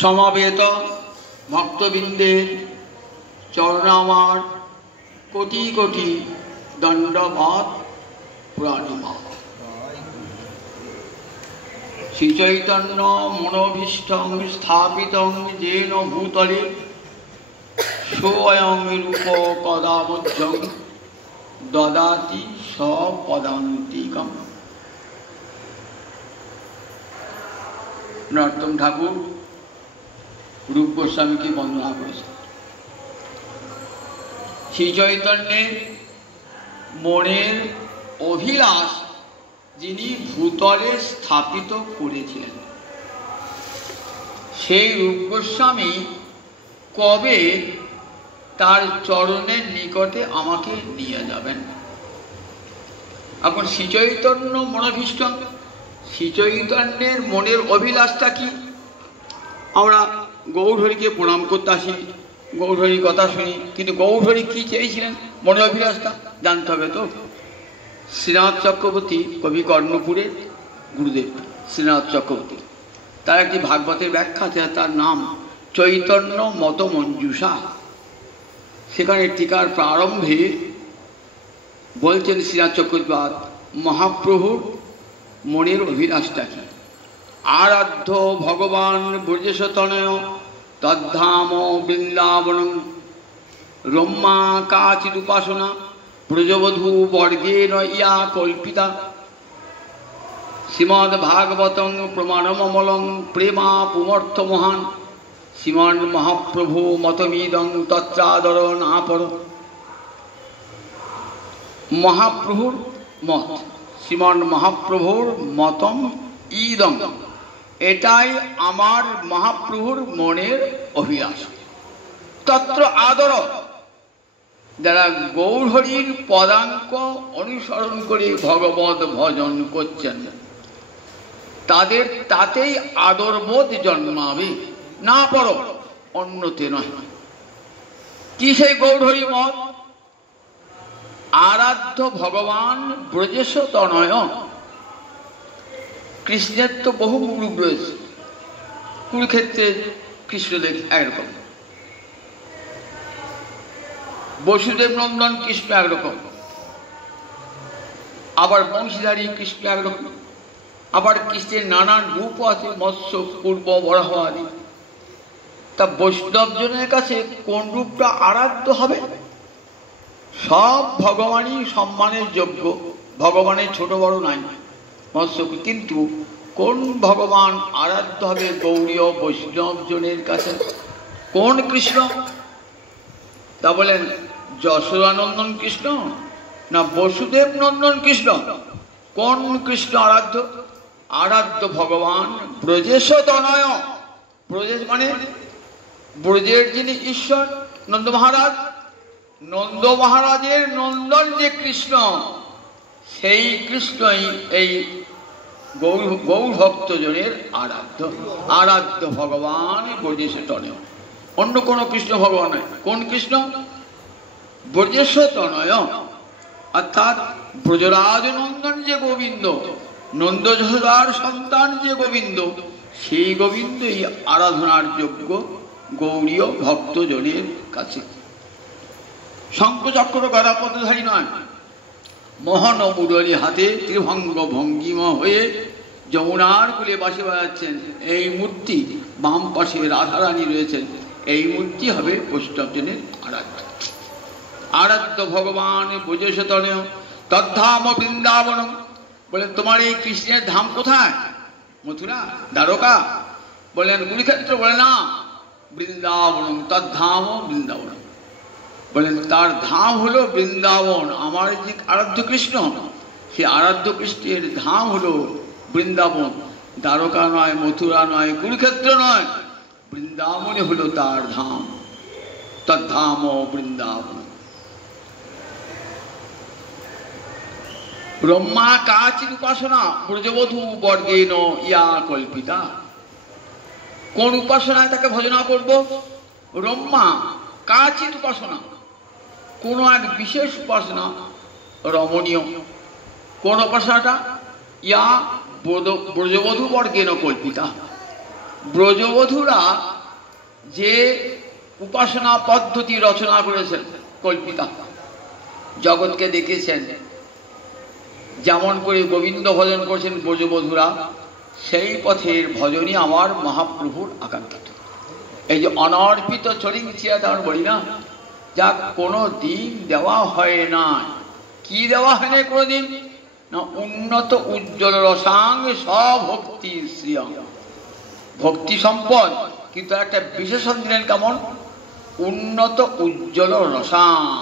সমাবেত ভক্তবৃন্দের চরণামার কোটি কোটি দণ্ডবাদ প্রণাম। শ্রীচৈতন্য মনোভীষ্টং স্থাপিতং যেন ভূতলে সোয়ং রূপ কদাবুদ্ধং দদাতি সপদান্তিকম। নরোত্তম ঠাকুর রূপ গোস্বামীকে বন্দনা করেছেন। শ্রীচৈতন্যের মনের অভিলাষ যিনি ভূতলে স্থাপিত করেছিলেন, সেই রূপ গোস্বামী কবে তার চরণের নিকটে আমাকে নিয়ে যাবেন? এখন শ্রীচৈতন্য মনোভীষ্ট, শ্রীচৈতন্যের মনের অভিলাষটা কি? আমরা গৌরহরিকে প্রণাম করতে আসি, গৌরহরির কথা শুনি, কিন্তু গৌরহরি কি চেয়েছিলেন? মনের অভিলাষটা জানতে হবে তো। শ্রীনাথ চক্রবর্তী কবি কর্ণপুরের গুরুদেব শ্রীনাথ চক্রবর্তী, তার একটি ভাগবতের ব্যাখ্যা আছে, তার নাম চৈতন্য মত মঞ্জুষা। সেখানে টিকার প্রারম্ভে বলছেন শ্রীনাথ চক্রবর্তী মহাপ্রভুর মনের অভিলাষটা কি? আরাধ্য ভগবান ব্রজেশতনয় তদ্ধাম বৃন্দাবনং রম্মা কাচিদ উপাসনা ব্রজবধূ বর্গেণ ইয়া কল্পিতা শ্রীমদ্ ভাগবতং প্রমাণমমলং প্রেমা পুমর্থ মহান শ্রীমান মহাপ্রভু মতমিদং তত্রাদর নাপর। মহাপ্রভুর মত, শ্রীমান মহাপ্রভুর মতম ইদং, এটাই আমার মহাপ্রভুর মনের অভিলাষ। তত্র আদর, যারা গৌরহরির পদাঙ্ক অনুসরণ করে ভগবত ভজন করছেন তাদের তাতেই আদরবোধ জন্মাবে, না পর অন্যতে নয়। কি সেই গৌরহরি মত? আরাধ্য ভগবান ব্রজেশ তনয়। কৃষ্ণের তো বহু রূপ রয়েছে। কুরুক্ষেত্রে কৃষ্ণ দেখি একরকম, বসুদেব নন্দন কৃষ্ণ একরকম, আবার বংশীধারী কৃষ্ণ একরকম, আবার কৃষ্ণের নানান রূপ আছে, মৎস্য পূর্ব বরাহ আদি। তা বৈষ্ণবজনের কাছে কোন রূপটা আরাধ্য হবে? সব ভগবানই সম্মানের যোগ্য, ভগবানের ছোট বড় নাই মৎস্য, কিন্তু কোন ভগবান আরাধ্য হবে গৌরীয় বৈষ্ণবজনের কাছে? কোন কৃষ্ণ? তা বলেন যশোদানন্দন কৃষ্ণ না বসুদেব নন্দন কৃষ্ণ? কোন কৃষ্ণ আরাধ্য? আরাধ্য ভগবান ব্রজেশ তনয়। ব্রজেশ মানে ব্রজের যিনি ঈশ্বর নন্দ মহারাজ, নন্দ মহারাজের নন্দন যে কৃষ্ণ, সেই কৃষ্ণই এই গৌর ভক্তজনের আরাধ্য। আরাধ্য ভগবান ব্রজেশ তনয়, অন্য কোন কৃষ্ণ ভগবান নয়। কোন কৃষ্ণ? ব্রজেশ তনয়, অর্থাৎ ব্রজরাজ নন্দন যে গোবিন্দ, নন্দ যশোদার সন্তান যে গোবিন্দ, সেই গোবিন্দই আরাধনার যোগ্য গৌরীয় ভক্তজনের কাছে। শঙ্খ চক্র গদা পদ্মধারী নয়, মোহন মুরলী হাতে ত্রিভঙ্গ ভঙ্গিম হয়ে যমুনার কূলে বাঁশি বাজাচ্ছেন এই মূর্তি, বাম পাশে রাধারানী রয়েছেন, এই মূর্তি হবে বৈষ্ণবজনের আরাধ্য। আরাধ্য ভগবান ব্রজেশ তনয় তদ্ধাম বৃন্দাবন। বলেন তোমার এই কৃষ্ণের ধাম কোথায়? মথুরা, দ্বারকা? বলেন কুরুক্ষেত্র? বলে না, বৃন্দাবন। তদ্ধাম বৃন্দাবন, বলেন তার ধাম হলো বৃন্দাবন। আমার যে আরাধ্য কৃষ্ণ, সে আরাধ্য কৃষ্ণের ধাম হলো বৃন্দাবন। দ্বারকা নয়, মথুরা নয়, কুরুক্ষেত্র নয়, বৃন্দাবনই হলো তার ধাম। তদ্ধাম বৃন্দাবন। ব্রহ্মা কাচিদ উপাসনা ব্রজবধূ বর্গেণ ইয়া কল্পিতা। কোন উপাসনায় তাকে ভজনা করব? ব্রহ্মা কাচিদ উপাসনা, কোন এক বিশেষ উপাসনা রমণীয়। কোন উপাসনাটা? ইয়া ব্রজবধূ বর্গেণ কল্পিতা, ব্রজবধূরা যে উপাসনা পদ্ধতি রচনা করেছেন কল্পিতা, জগৎকে দেখেছেন, যেমন করে গোবিন্দ ভজন করেছেন ব্রজবধূরা, সেই পথের ভজনই আমার মহাপ্রভুর আকাঙ্ক্ষিত। এই যে অনর্পিত চরিং চিয়াতে আমরা বলি না, যা কোনো দিন দেওয়া হয় না। কি দেওয়া হয় না কোনোদিন? না, উন্নত উজ্জ্বল রসাং স্বভক্তি শ্রিয়ং, ভক্তি সম্পদ, কিন্তু একটা বিশেষণ দিলেন কেমন? উন্নত উজ্জ্বল রসাং।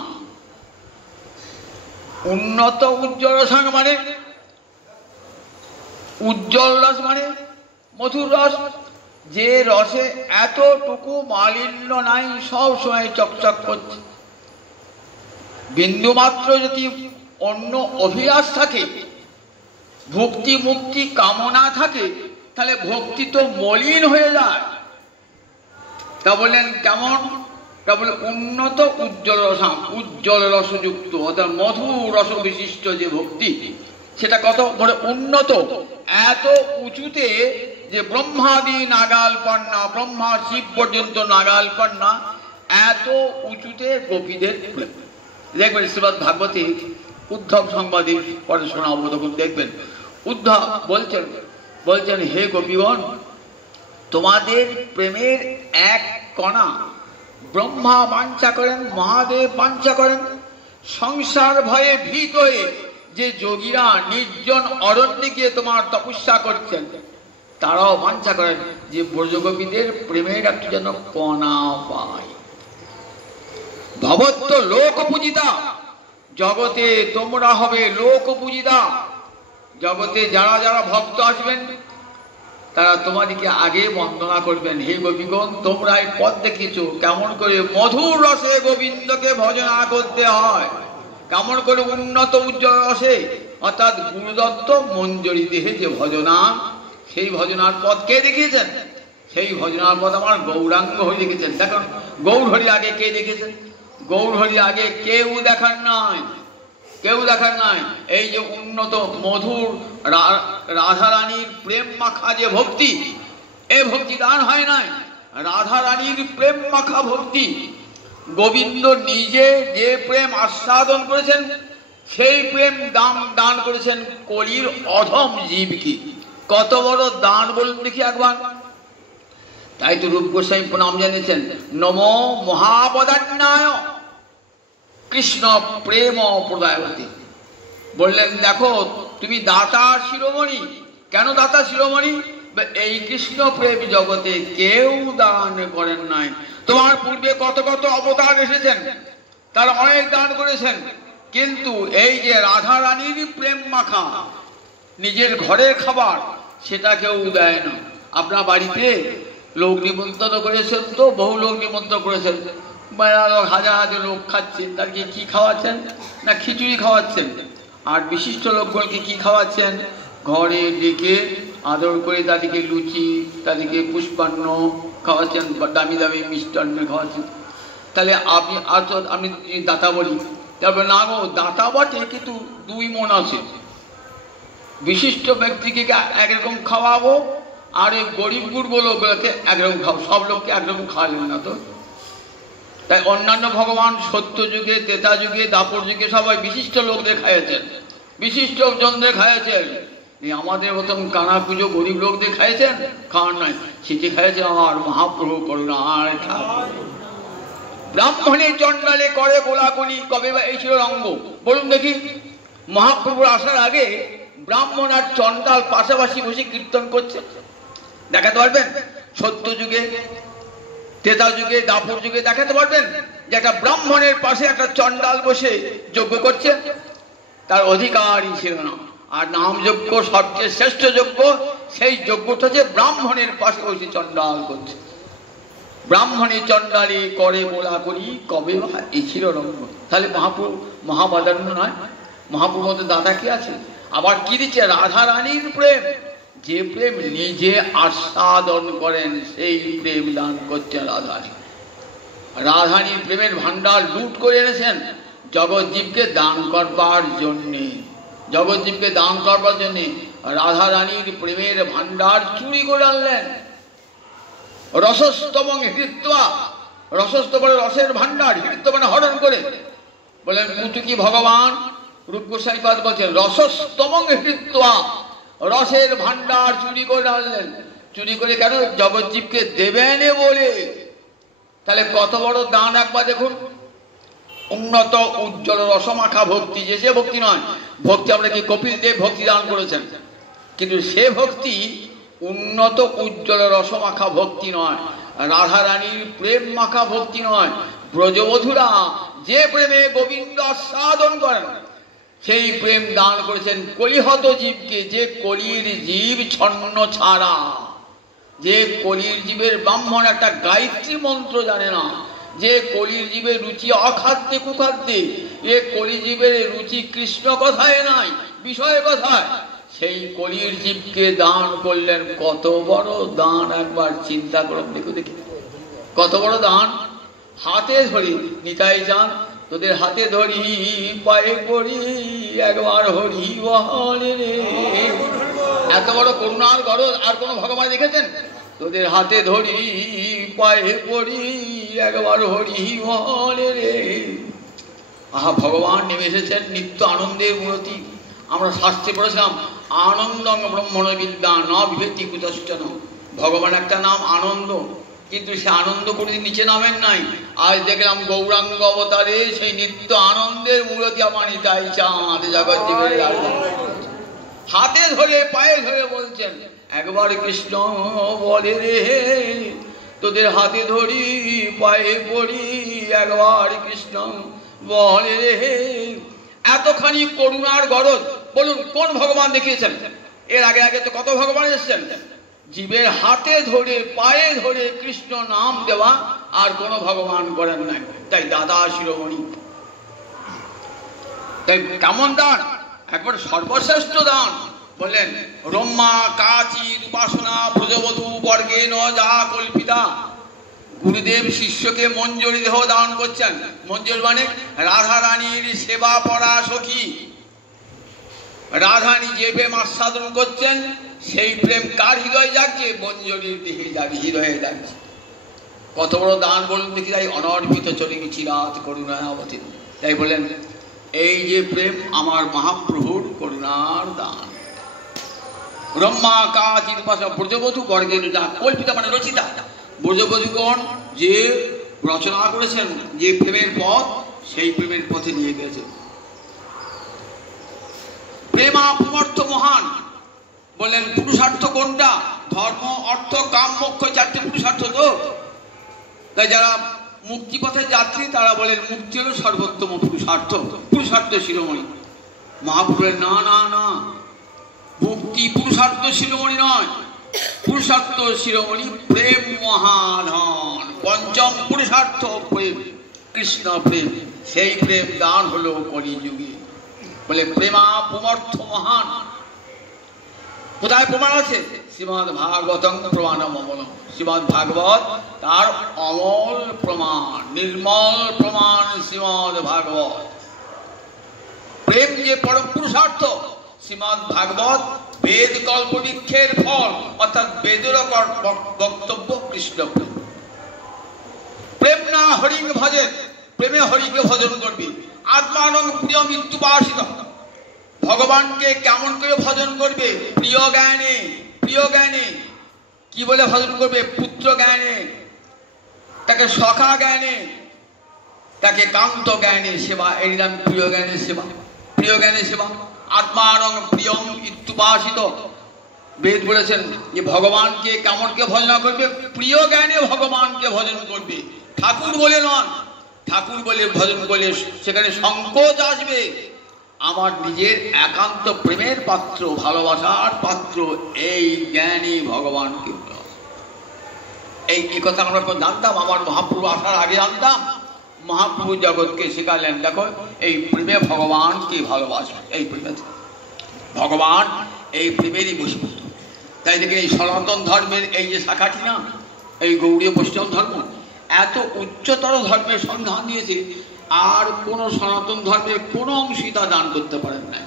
উন্নত উজ্জ্বল রসাং মানে উজ্জ্বল রস মানে মধুর রস, যে রসে এতটুকু মালিন্য নাই, সব সময় চকচক করছে। বিন্দু মাত্র যদি অন্য অভিলাষ থাকে, ভক্তি মুক্তি কামনা থাকে, তাহলে ভক্তি তো মলিন হয়ে যায়। তা বললেন কেমন? তা বলে উন্নত উজ্জ্বল রসাং, উজ্জ্বল রসযুক্ত অর্থাৎ মধুর রস বিশিষ্ট যে ভক্তি, সেটা কত বড় উন্নত, এত উঁচুতে যে ব্রহ্মাদি নাগাল কন্যা, ব্রহ্মা শিব পর্যন্ত নাগাল কন্যা, এত উঁচুতে গোপীদের প্রেম। দেখবেন শ্রীমদ্ ভাগবতী উদ্ধব সংবাদে পরে শোনাবো, তখন দেখবেন উদ্ধব বলছেন হে গোপীগণ, তোমাদের প্রেমের এক কণা ব্রহ্মা বাঞ্ছা করেন, মহাদেব বাঞ্ছা করেন। সংসার ভয়ে ভীত হয়ে যে যোগীরা নির্জন অরণ্যে গিয়ে তোমার তপস্যা করছেন, তারাও বাঞ্ছা করেন যে ব্রজগোপীদের প্রেমের একটু যেন কণা পায়। ভবত্ব লোক পূজিতা, জগতে তোমরা হবে লোক পূজিতা। জগতে যারা যারা ভক্ত আসবেন, তারা তোমাদেরকে আগে বন্দনা করবেন। হে গোপীগণ, তোমরা এই পথ দেখিয়েছো কেমন করে মধুর রসে গোবিন্দকে ভজনা করতে হয়, কেমন করে উন্নত উজ্জ্বল রসে, অর্থাৎ গুরুদত্ত মঞ্জরি দেহে যে ভজনা, সেই ভজনার পথ কে দেখিয়েছেন? সেই ভজনার পথ আমার গৌরাঙ্গ হরি দেখেছেন। দেখুন, গৌর হরি আগে কে দেখেছেন? গৌর হরি আগে কেউ দেখার নাই, কেউ দেখার নাই। এই যে উন্নত মধুর রাধারানীর প্রেম মাখা যে ভক্তি, এই ভক্তি দান হয় নাই। রাধারানীর প্রেম মাখা ভক্তি, গোবিন্দ নিজে যে প্রেম আস্বাদন করেছেন, সেই প্রেম দান করেছেন কলির অধম জীবকে। কত বড় দান বলুন দেখি একবার। তাই তো রূপ গোস্বামী প্রণাম জানিয়েছেন, নমো মহাবদান্যায় কৃষ্ণ প্রেম প্রদায়বতী। বললেন দেখো, তুমি দাতা শিরোমণি। কেন দাতা শিরোমণি? এই কৃষ্ণ প্রেম জগতে কেউ দান করেন নাই। তোমার পূর্বে কত কত অবতার এসেছেন, তারা অনেক দান করেছেন, কিন্তু এই যে রাধা রানীর প্রেম মাখা নিজের ঘরের খাবার, সেটা কেউ দেয় না। আপনার বাড়িতে লোক নিমন্ত্রণ করেছেন, তো বহু লোক নিমন্ত্রণ করেছেন, হাজার হাজার লোক খাচ্ছেন, তাদেরকে কি খাওয়াচ্ছেন? না খিচুড়ি খাওয়াচ্ছেন। আর বিশিষ্ট লোকগুলোকে কি খাওয়াচ্ছেন? ঘরে ডেকে আদর করে তাদেরকে লুচি, তাদেরকে পুষ্পান্ন খাওয়াচ্ছেন, দামি দামি মিষ্টান্ন খাওয়াচ্ছেন। তাহলে আপনি দাতা বলি, তারপরে না গো, দাতা বটে, কিন্তু দুই মন আছে। বিশিষ্ট ব্যক্তিকে একরকম খাওয়াবো, আর এই গরিব গুড় লোকগুলোকে একরকম খাওয়াবো। সব লোককে একরকম খাওয়াবেন না তো। তাই অন্যান্য ভগবান সত্য যুগে, ত্রেতা যুগে, দাপর যুগে সবাই বিশিষ্ট লোকদের খাইয়েছেন, বিশিষ্ট জনদের খাইয়েছেন। আমাদের মতন কানা পুজো গরিব লোকদের খাইয়েছেন? খাওয়ার নাই। সেটি খাইয়েছেন আমার মহাপ্রভু করুণা। আর ব্রাহ্মণের চণ্ডালে করে গোলাগুলি, কবে বা এই ছিল রঙ্গ? বলুন দেখি। মহাপ্রভুর আসার আগে ব্রাহ্মণ আর চণ্ডাল পাশাপাশি বসে কীর্তন করছে, দেখাতে পারবেন? সত্য যুগে, ত্রেতা যুগে, দাপর যুগে দেখাতে পারবেন যে একটা ব্রাহ্মণের পাশে একটা চণ্ডাল বসে যজ্ঞ করছে? তার অধিকারই ছিল না। আর নাম যজ্ঞ সবচেয়ে শ্রেষ্ঠ যজ্ঞ, সেই যজ্ঞটা হচ্ছে ব্রাহ্মণের পাশে বসে চণ্ডাল করছে। ব্রাহ্মণের চণ্ডালে করে বলা করি, কবে বা এই ছিল রঙ্গ। তাহলে মহাপ্রভু মহাবাদান্য নয়? মহাপ্রভুর মধ্যে দাদা কি আছে? আবার কি দিচ্ছে? রাধা রানীর প্রেম, যে প্রেম নিজে আস্বাদন করেন, সেই প্রেম দান করছেন রাধারানী। রাধারানীর প্রেমের ভান্ডার লুট করে এনেছেন জগৎজীবকে দান করবার জন্যে। জগৎজীবকে দান করবার জন্যে রাধারানীর প্রেমের ভান্ডার চুরি করে আনলেন। রসস্তম হৃত্বা, রসস্থ করে রসের ভান্ডার, হৃত্ব মানে হরণ করে। বলেন কুতুকি ভগবান রূপ গোস্বামীপাদ বলছেন রসস্তম হৃত্বা, রসের ভান্ডার চুরি করে আনলেন। চুরি করে কেন? জগজ্জীবকে দেবেন বলে। তাহলে কত বড় দান একবার দেখুন। উন্নত উজ্জ্বল রসমাখা ভক্তি, যে সে ভক্তি নয়। ভক্তি আমরা কি কপিল দেব ভক্তি দান করেছেন, কিন্তু সে ভক্তি উন্নত উজ্জ্বল রসমাখা ভক্তি নয়, রাধা রানীর প্রেম মাখা ভক্তি নয়। ব্রজবধূরা যে প্রেমে গোবিন্দ আস্বাদন করেন সেই প্রেম দান করেছেন কলিহত জীবকে। যে কলির জীব ছন্ন ছাড়া, যে কলির জীবের ব্রাহ্মণ একটা গায়ত্রী মন্ত্র জানে না, যে কলির জীবের রুচি অখাদ্যে কুখাদ্যে, এ কলিজীবের রুচি কৃষ্ণ কথায় নাই, বিষয় কথায়, সেই কলির জীবকে দান করলেন। কত বড় দান একবার চিন্তা করুন, দেখো দেখি কত বড় দান। হাতে ধরি নিতাই যান, তোদের হাতে ধরি পায়ে পড়ি একবার হরি বল রে। এত বড় করুণার গরজ আর কোন ভগবান দেখেছেন? তোদের হাতে ধরি পায়ে পড়ি একবার হরি বল রে। আহা, ভগবান নেমে এসেছেন নিত্য আনন্দের মূর্তি। আমরা শাস্ত্রে পড়েছিলাম আনন্দং ব্রহ্মণ বিদ্যা ন বিভেতি কুতশ্চন। ভগবান একটা নাম আনন্দ, কিন্তু সে আনন্দ কোনোদিন নিচে নামেন নাই। আজ দেখলাম গৌরাঙ্গ অবতারে সেই নিত্য আনন্দের মূর্তি আমার নিতাই চাঁদ জগজ্জীবের হাতে ধরে পায়ে ধরে বলছেন একবার কৃষ্ণ বলে রে, তোদের হাতে ধরি পায়ে পড়ি একবার কৃষ্ণ বলে রে। এতখানি করুণার গরজ বলুন কোন ভগবান দেখিয়েছেন? এর আগে আগে তো কত ভগবান এসেছেন। জীবের হাতে ধরে পায়ে ধরে কৃষ্ণ নাম দেওয়া আর কোন ভগবান করেন নাই। তাই দাদা শিরোমণি, তাই কেমন দান, একবার সর্বশ্রেষ্ঠ দান। বললেন রম্মা কাচির উপাসনা ব্রজবধূ বর্গে ন যা কল্পিতা। গুরুদেব শিষ্যকে মঞ্জরি দেহ দান করছেন। মঞ্জুর মানে রাধা রানীর সেবা পরা সখী। রাধা যে প্রেম আস্বাদন করছেন সেই প্রেম কার হৃদয়ে যাচ্ছে? মঞ্জরির দেহে যাবে, হৃদয়ে যাচ্ছে। কত বড় দান বলুন দেখি। তাই অনর্পিত চলে গেছি রাত করুণা অবতীর্ণ। তাই বললেন এই যে প্রেম আমার মহাপ্রভুর করুণার দান। ব্রহ্মা কাচির উপাসনা ব্রজবধূ বর্গের যা কল্পিতা মানে রচিতা। ব্রজবধূগণ যে রচনা করেছেন যে প্রেমের পথ, সেই প্রেমের পথে নিয়ে গেছে। প্রেমা পুমর্থ মহান। বললেন পুরুষার্থ কোনটা? ধর্ম অর্থ কাম মোক্ষ, চারটে পুরুষার্থ। তো তাই যারা মুক্তিপথের যাত্রী তারা বলেন মুক্তি হল সর্বোত্তম পুরুষার্থ, পুরুষার্থ শিরোমণি। মহাপ্রভুর না না না, মুক্তি পুরুষার্থ শিরোমণি নয়, পুরুষার্থ শিরোমণি প্রেম মহাধন। পঞ্চম পুরুষার্থ প্রেম, কৃষ্ণ প্রেম। সেই প্রেম দান হলো কলিযুগে। বলে প্রেমা পুমর্থ মহান। কোথায় প্রমাণ আছে? শ্রীমদ ভাগবতং প্রমাণম অমল। শ্রীমদ ভাগবত তার অমল প্রমাণ, নির্মল প্রমাণ। শ্রীমদ ভাগবত প্রেম যে পরম পুরুষার্থ। শ্রীমদ ভাগবত বেদ কল্পবৃক্ষের ফল, অর্থাৎ বেদের বক্তব্য কৃষ্ণ প্রেম। প্রেম না হরিং ভজে, প্রেমে হরিকে ভজন করবি। আত্মানং প্রিয় মৃত্যুবাসিত। ভগবানকে কেমন করে ভজন করবে? প্রিয় জ্ঞানে। প্রিয় জ্ঞানে কি বলে ভজন করবে? পুত্র জ্ঞানে, তাকে সখা জ্ঞানে, তাকে কান্ত জ্ঞানে সেবা। এই নাম প্রিয় জ্ঞানের সেবা। প্রিয় জ্ঞানের সেবা। আত্মানং প্রিয়ম ইত্যুপাসিত। বেদ বলেছেন যে ভগবানকে কেমন কে ভজন করবে? প্রিয় জ্ঞানে ভগবানকে ভজন করবে। ঠাকুর বলে নয়। ঠাকুর বলে ভজন করলে সেখানে সংকোচ আসবে। আমার নিজের একান্ত প্রেমের পাত্র, ভালোবাসার পাত্র, এই জ্ঞানী ভগবানকে। এই কথা আমরা জানতাম, আমার মহাপ্রভু আসার আগে জানতাম। মহাপ্রভু জগৎকে শেখালেন দেখো এই প্রেমে ভগবানকে ভালোবাসবে। এই প্রেমে ভগবান, এই প্রেমেরই বশীভূত। তাই দেখে এই সনাতন ধর্মের এই যে শাখাটি না, এই গৌড়ীয় বৈষ্ণব ধর্ম এত উচ্চতর ধর্মের সন্ধান দিয়েছে। আর কোন সনাতন ধর্মের কোনো অংশই তা দান করতে পারেন না।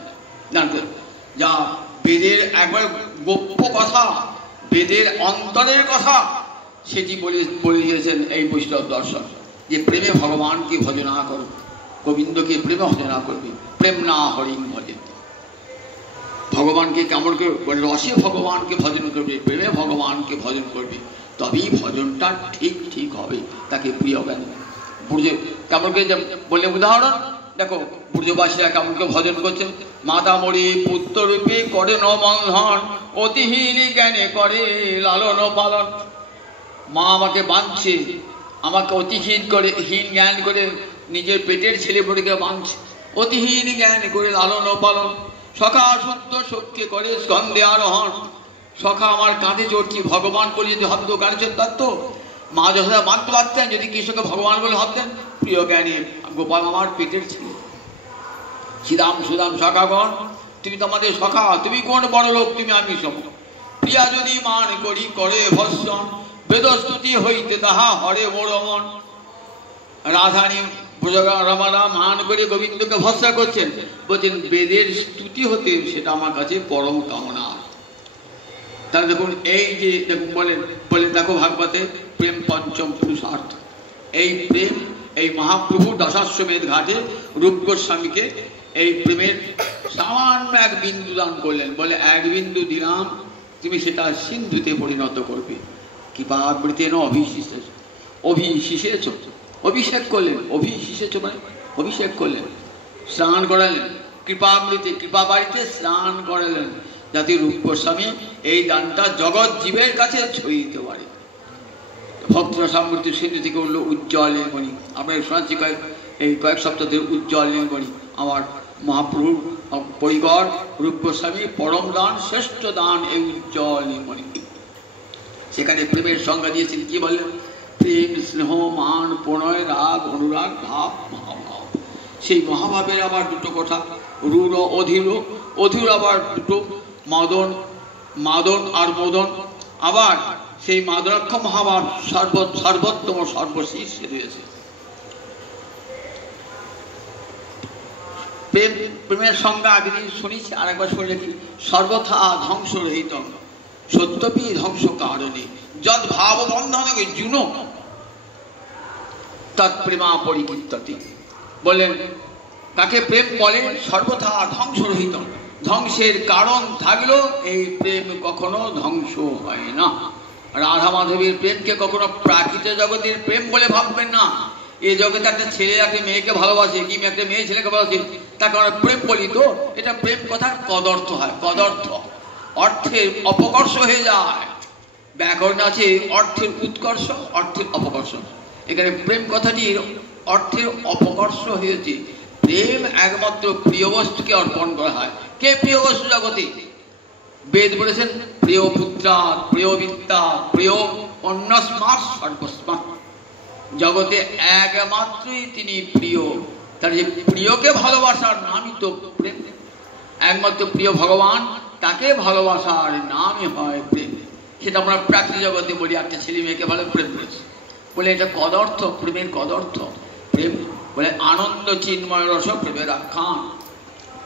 দান করে যা বেদের একবার গোপ্য কথা, বেদের অন্তরের কথা, সেটি বলে দিয়েছেন এই বৈষ্ণব দর্শন, যে প্রেমে ভগবানকে ভজনা করো, গোবিন্দকে প্রেমে ভজনা করবে, প্রেম না হরিং ভজে। ভগবানকে কেমন করে রসে ভগবানকে ভজন করবে, প্রেমে ভগবানকে ভজন করবে, তবেই ভজনটা ঠিক ঠিক হবে, তাকে প্রিয় জ্ঞান। বুঝে কেমন করে বললে উদাহরণ দেখো, ব্রজবাসীরা কেমন করে ভজন করছেন। মাতা মরি পুত্র রূপে করে ন বন্ধন, অতিহীন জ্ঞানে করে লালন পালন। মা আমাকে বাঁধছে, আমাকে অতিহীন করে হীন জ্ঞান করে নিজের পেটের ছেলে পড়িকে বাঁধছে, অতিহীন জ্ঞান করে লালন পালন। সখা শুদ্ধ সখকে করে স্কন্ধে আরোহণ। সখা আমার কাঁধে চড়ছি, ভগবান বলে যদি হব্দ গানের তত্ত্ব, মা যশোদা বাঁধতে পারতেন যদি কৃষ্ণকে ভগবান বলে ভাবতেন। প্রিয় জ্ঞানী গোপাল আমার পেটের ছিল। শ্রীরাম সুদাম সখাগণ, তুমি তো আমাদের সখা, তুমি কোন বড় লোক, তুমি আমি সম। প্রিয়া যদি মান করি করে ভর্ষণ, বেদস্তুতি হইতে তাহা হরে মোর মন। রাধানী রমারা মান করে গোবিন্দকে ভরসা করছেন, বলছেন বেদের স্তুতি হতে সেটা আমার কাছে পরম কামনা। তাহলে দেখুন এই যে দেখুন বলেন দেখো ভাগবতে প্রেম পঞ্চম পুরুষার্থ। এই প্রেম, এই মহাপ্রভু দশাশ্বমেধ ঘাটে রূপ গোস্বামীকে এই প্রেমের সামান্য এক বিন্দু দান করলেন, বলে এক বিন্দু দিলাম, তুমি সেটা সিন্ধুতে পরিণত করবে। কৃপাবৃতেন অভিষিষেছ, অভিষিষেছ, অভিষেক করলেন, অভিষিষেছ মানে অভিষেক করলেন, স্নান করালেন, কৃপাবৃতে কৃপা বাড়িতে স্নান করালেন, যাতে রূপ গোস্বামী এই দানটা জগৎ জীবের কাছে ছড়িয়ে দিতে পারে। ভক্ত সামৃদ্ধি সিন্ধু থেকে উঠল উজ্জ্বল নীলমণি। আপনার শোনাচ্ছি কয়েক সপ্তাহ ধরে উজ্জ্বল নীলমণি আমার মহাপ্রভু পরিকর রূপ গোস্বামী পরম দান, শ্রেষ্ঠ দান এই উজ্জ্বল নীলমণি। সেখানে প্রেমের সংজ্ঞা দিয়েছেন, কি বললেন? প্রেম স্নেহ মান প্রণয় রাগ অনুরাগ ভাব মহাভাব। সেই মহাভাবের আবার দুটো কথা, রূঢ় অধীর। অধীর আবার দুটো, মাদন আর মদন। আবার সেই মাদনাক্ষ মহাভাব সর্বোত্তম সর্বশীর্ষে রয়েছে। প্রেমের সংজ্ঞা আগে দিন শুনেছি, আর একবার শুনে কি, সর্বথা ধ্বংস রহিত, সত্যপি ধ্বংস কারণে, যদ ভাব বন্ধনকে জুন তৎপ্রেমা পরিকীর্ততে। বললেন তাকে প্রেম বলে সর্বথা ধ্বংস রহিত, ধ্বংসের কারণ থাকলেও এই প্রেম কখনো ধ্বংস হয় না। রাধা মাধবীর প্রেমকে কখনো প্রাকৃত জগতের প্রেম বলে ভাববেন না। এই জগতে একটা ছেলে একটা মেয়েকে ভালোবাসে, কি একটা মেয়ে ছেলেকে ভালোবাসে, তাকে আমরা প্রেম বলি, তো এটা প্রেম কথার কদর্থ হয়, কদর্থ, অর্থের অপকর্ষ হয়ে যায়। ব্যাকরণ আছে অর্থের উৎকর্ষ, অর্থের অপকর্ষ। এখানে প্রেম কথাটির অর্থের অপকর্ষ হয়েছে। প্রেম একমাত্র প্রিয় বস্তুকে অর্পণ করা হয়। কে প্রিয় বস্তু জগতে? বেদ বলেছেন প্রিয় পুত্রা, প্রিয় বিদ্যা, প্রিয় অন্যস্মাৎ সর্বস্মাৎ। জগতে একমাত্রই তিনি প্রিয়। তার যে প্রিয়কে ভালোবাসার নামই তো প্রেম। একমাত্র প্রিয় ভগবান, তাকে ভালোবাসার নামই হয় প্রেম। সেটা আমরা প্রাকৃতিক জগতে বলি, একটা ছেলে মেয়েকে ভালো প্রেম করেছে বলে, এটা কদর্থ, প্রেমের কদর্থ। প্রেম বলে আনন্দ চিন্ময় রস প্রেমের আখ্যান।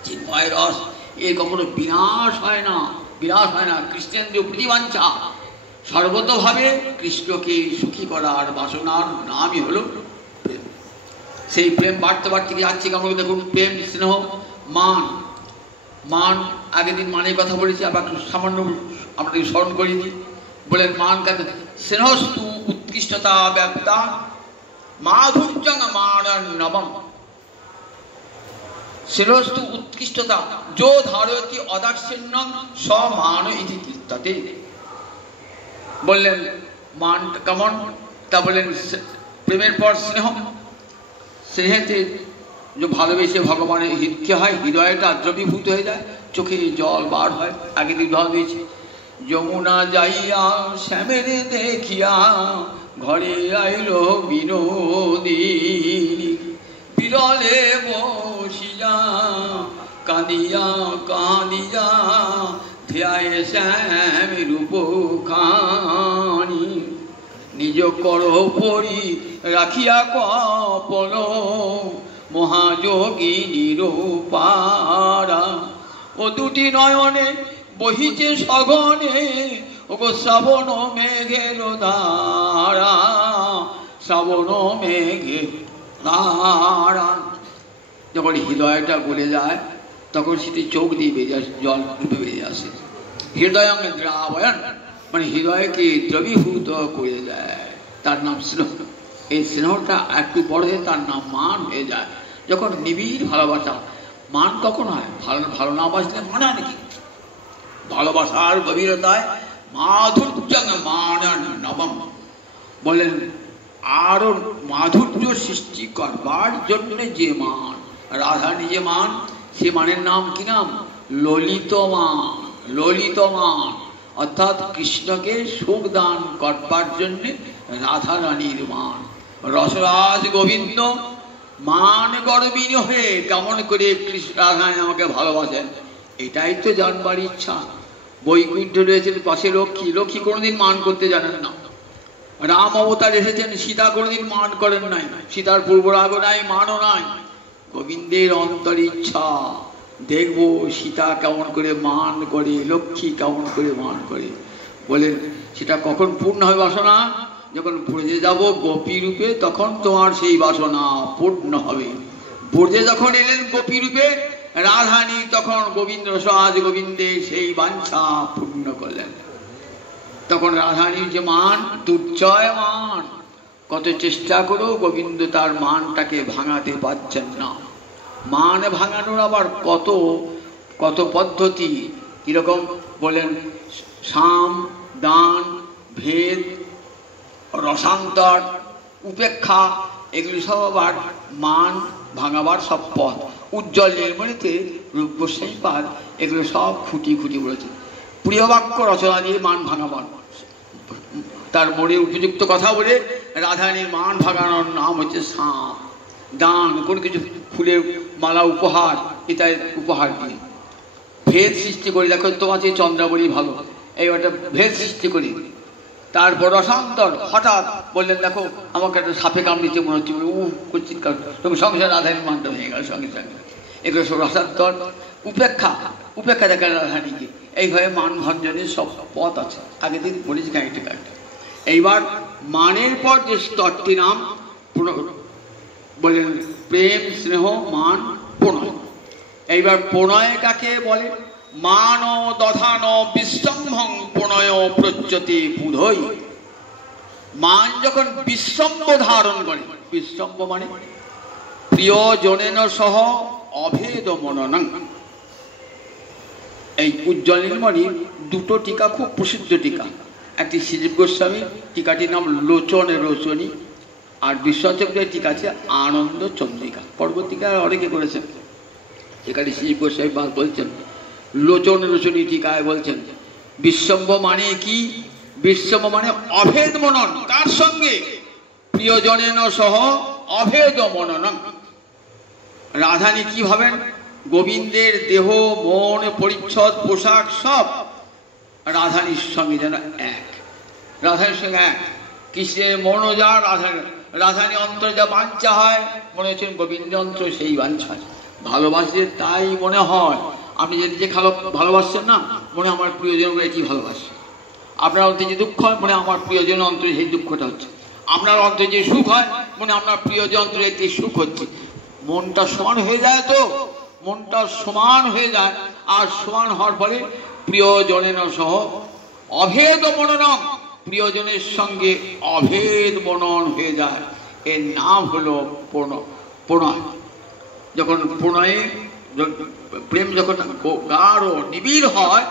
চিন্ময় রস এর কখনো বিনাশ হয় না, বিনাশ হয় না। কৃষ্ণেন্দ্রীয় প্রতিবাঞ্ছা, সর্বতভাবে কৃষ্ণকে সুখী করার বাসনার নামই হলো প্রেম। সেই প্রেম বাড়তে বাড়তে যাচ্ছে কেমন দেখুন, প্রেম স্নেহ মান। মান আগের দিন মানের কথা বলেছি, আবার সামান্য আমাদের স্মরণ করিয়ে দিই। বলেন মান কাকে? স্নেহস্তু উৎকৃষ্টতা ব্যাপ্তা মাধুর্যং মান নবম। স্নেহস্তু উৎকৃষ্টতা যো ধারয়তি অদাক্ষিণ্যং সমান ইতি কীর্ততে। বললেন মান কেমন, তা বললেন প্রেমের পর স্নেহ। স্নেহেতে যে ভালোবেসে ভগবানের হিতকে হয়, হৃদয়টা দ্রবীভূত হয়ে যায়, চোখে জল বার হয়। আগে দিন ধর দিয়েছে, যমুনা যাইয়া শ্যামের দেখিয়া ঘরে আইল বিনোদিনী, বিরলে বসিয়া কাঁদিয়া কাঁদিয়া ধ্যায় শ্যাম রূপখানি, নিজ কর পরি রাখিয়া কপল মহাযোগিনীর পারা। ও দুটি নয়নে বহিছে সঘনে ওগো শ্রাবণ মেঘের ধারা, শ্রাবণ মেঘে ধারা। যখন হৃদয়টা গলে যায় তখন সেটি চোখ দিয়ে বেরিয়ে আসে, জল ডুবে বেরিয়ে আসে। হৃদয় দ্রাবয়ন মানে হৃদয়কে দ্রবীভূত করে দেয়, তার নাম স্নেহ। এই স্নেহটা একটু বড় হয়ে তার নাম মান হয়ে যায়। যখন নিবিড় ভালোবাসা, মান কখন হয়? ভালো না বাসলে মান হয় নাকি? ভালোবাসার গভীরতায় মাধুর্য মান নবম বলেন, আরো মাধুর্য সৃষ্টি করবার জন্য যে মান, রাধা নিজে মান, সে মানের নাম কি নাম? ললিত মান। ললিত মান অর্থাৎ কৃষ্ণকে সুখ দান করবার জন্য রাধা রানীর মান। রসরাজ গোবিন্দ মান গর্বিনী হয়ে কেমন করে কৃষ্ণ রাধায় আমাকে ভালোবাসেন, এটাই তো জানবার ইচ্ছা। বৈকুণ্ঠ রয়েছেন পাশে লক্ষ্মী, লক্ষ্মী কোনোদিন মান করতে জানেন না। রাম অবতার এসেছেন, সীতা কোনোদিন মান করেন নাই, সীতার পূর্বরাগ নাই, মানও নাই। গোবিন্দের অন্তর ইচ্ছা দেখবো সীতা কেমন করে মান করে, লক্ষ্মী কেমন করে মান করে। বলেন সেটা কখন পূর্ণ হবে বাসনা? যখন ব্রজে যাব গোপী রূপে, তখন তোমার সেই বাসনা পূর্ণ হবে। ব্রজে যখন এলেন গোপী রূপে রাধানী, তখন গোবিন্দ রসরাজ গোবিন্দের সেই বাঞ্ছা পূর্ণ করলেন। তখন রাধানীর যে মান, দুর্জয় মান, কত চেষ্টা করেও গোবিন্দ তার মানটাকে ভাঙাতে পারছেন না। মান ভাঙানোর আবার কত কত পদ্ধতি, কিরকম বলেন? সাম, দান, ভেদ, রসান্তর, উপেক্ষা, এগুলি সব আবার মান ভাঙাবার সব পথ। উজ্জ্বল নির্মণিতে রূপ গোস্বামী পাদ এগুলো সব খুঁটি খুঁটি বলেছে। প্রিয় বাক্য রচনা দিয়ে মান ভাঙাবার, তার মনে উপযুক্ত কথা বলে রাধারানীর মান ভাঙানোর নাম হচ্ছে সাম। দান, কোনো কিছু ফুলের মালা উপহার, ইত্যাদি উপহার দিয়ে ভেদ সৃষ্টি করি। দেখো তোমার যে চন্দ্রাবলী ভালো, এই একটা ভেদ সৃষ্টি করি। তারপর রসান্তর, হঠাৎ বললেন দেখো আমাকে একটা সাপে কামড়িতে মনে হচ্ছে, করছিস তুমি সঙ্গে সঙ্গে রাধারানীর মানটা হয়ে গেল সঙ্গে সঙ্গে। এগুলো সব রসান্তর। উপেক্ষা, উপেক্ষা দেখা রাধারানীকে। এইভাবে মান ভঞ্জনের সব পথ আছে, আগের দিন বলেছি কাহিনীটা কাহিনী। এইবার মানের পর যে স্তরটি নাম বলেন প্রেম, স্নেহ, মান, প্রণয়। এইবার প্রণয় কাকে বলে? মান দধান বিশ্বম্ভং প্রণয় প্রচ্যতে বুধই। মান যখন বিশ্বম্ভ ধারণ করে, বিশ্বম্ভ মানে প্রিয় জনেন সহ অভেদ মননং। এই উজ্জ্বল নির্মণির দুটো টিকা খুব প্রসিদ্ধ টিকা। একটি শ্রীজীব গোস্বামী টিকাটির নাম লোচন রোচনী, আর বিশ্বচক্রের টিকা আছে আনন্দ চন্দ্রিকা। পরবর্তীকার অনেকে করেছেন। এখানে শ্রীজীব গোস্বামী বলছেন লোচন রোচনী টিকায় বলছেন বিশ্বম্ভ মানে কি? বিশ্বম্ভ মানে অভেদ মনন, তার সঙ্গে প্রিয়জনেন সহ অভেদ মনন। রাধানী কি ভাবেন? গোবিন্দের দেহ, মন, পরিচ্ছদ, পোশাক সব রাধানীর সঙ্গে যেন এক, রাধানীর সঙ্গে এক। কৃষ্ণের মনও যা রাধানী অন্তরে যা বাঞ্ছা হয়, মনে হচ্ছেন গোবিন্দের অন্তরে সেই বাঞ্ছা। ভালোবাসলে তাই মনে হয়। আপনি যদি যে ভালোবাসছেন না, মনে আমার প্রিয়জন এটি ভালোবাসে। আপনার অন্তরে যে দুঃখ হয়, মনে আমার প্রিয়জন অন্তরে সেই দুঃখটা হচ্ছে। আপনার অন্তরে যে সুখ হয়, মনে আপনার প্রিয়জন অন্তরে এটি সুখ হচ্ছে। মনটা সমান হয়ে যায়, তো মনটা সমান হয়ে যায়। আর সমান হওয়ার ফলে প্রিয়জনেন সহ অভেদ মনন, প্রিয়জনের সঙ্গে অভেদ মনন হয়ে যায়। এর নাম হলো প্রণয়। যখন প্রণয়ে প্রেম যখন গাঢ় নিবিড় হয়,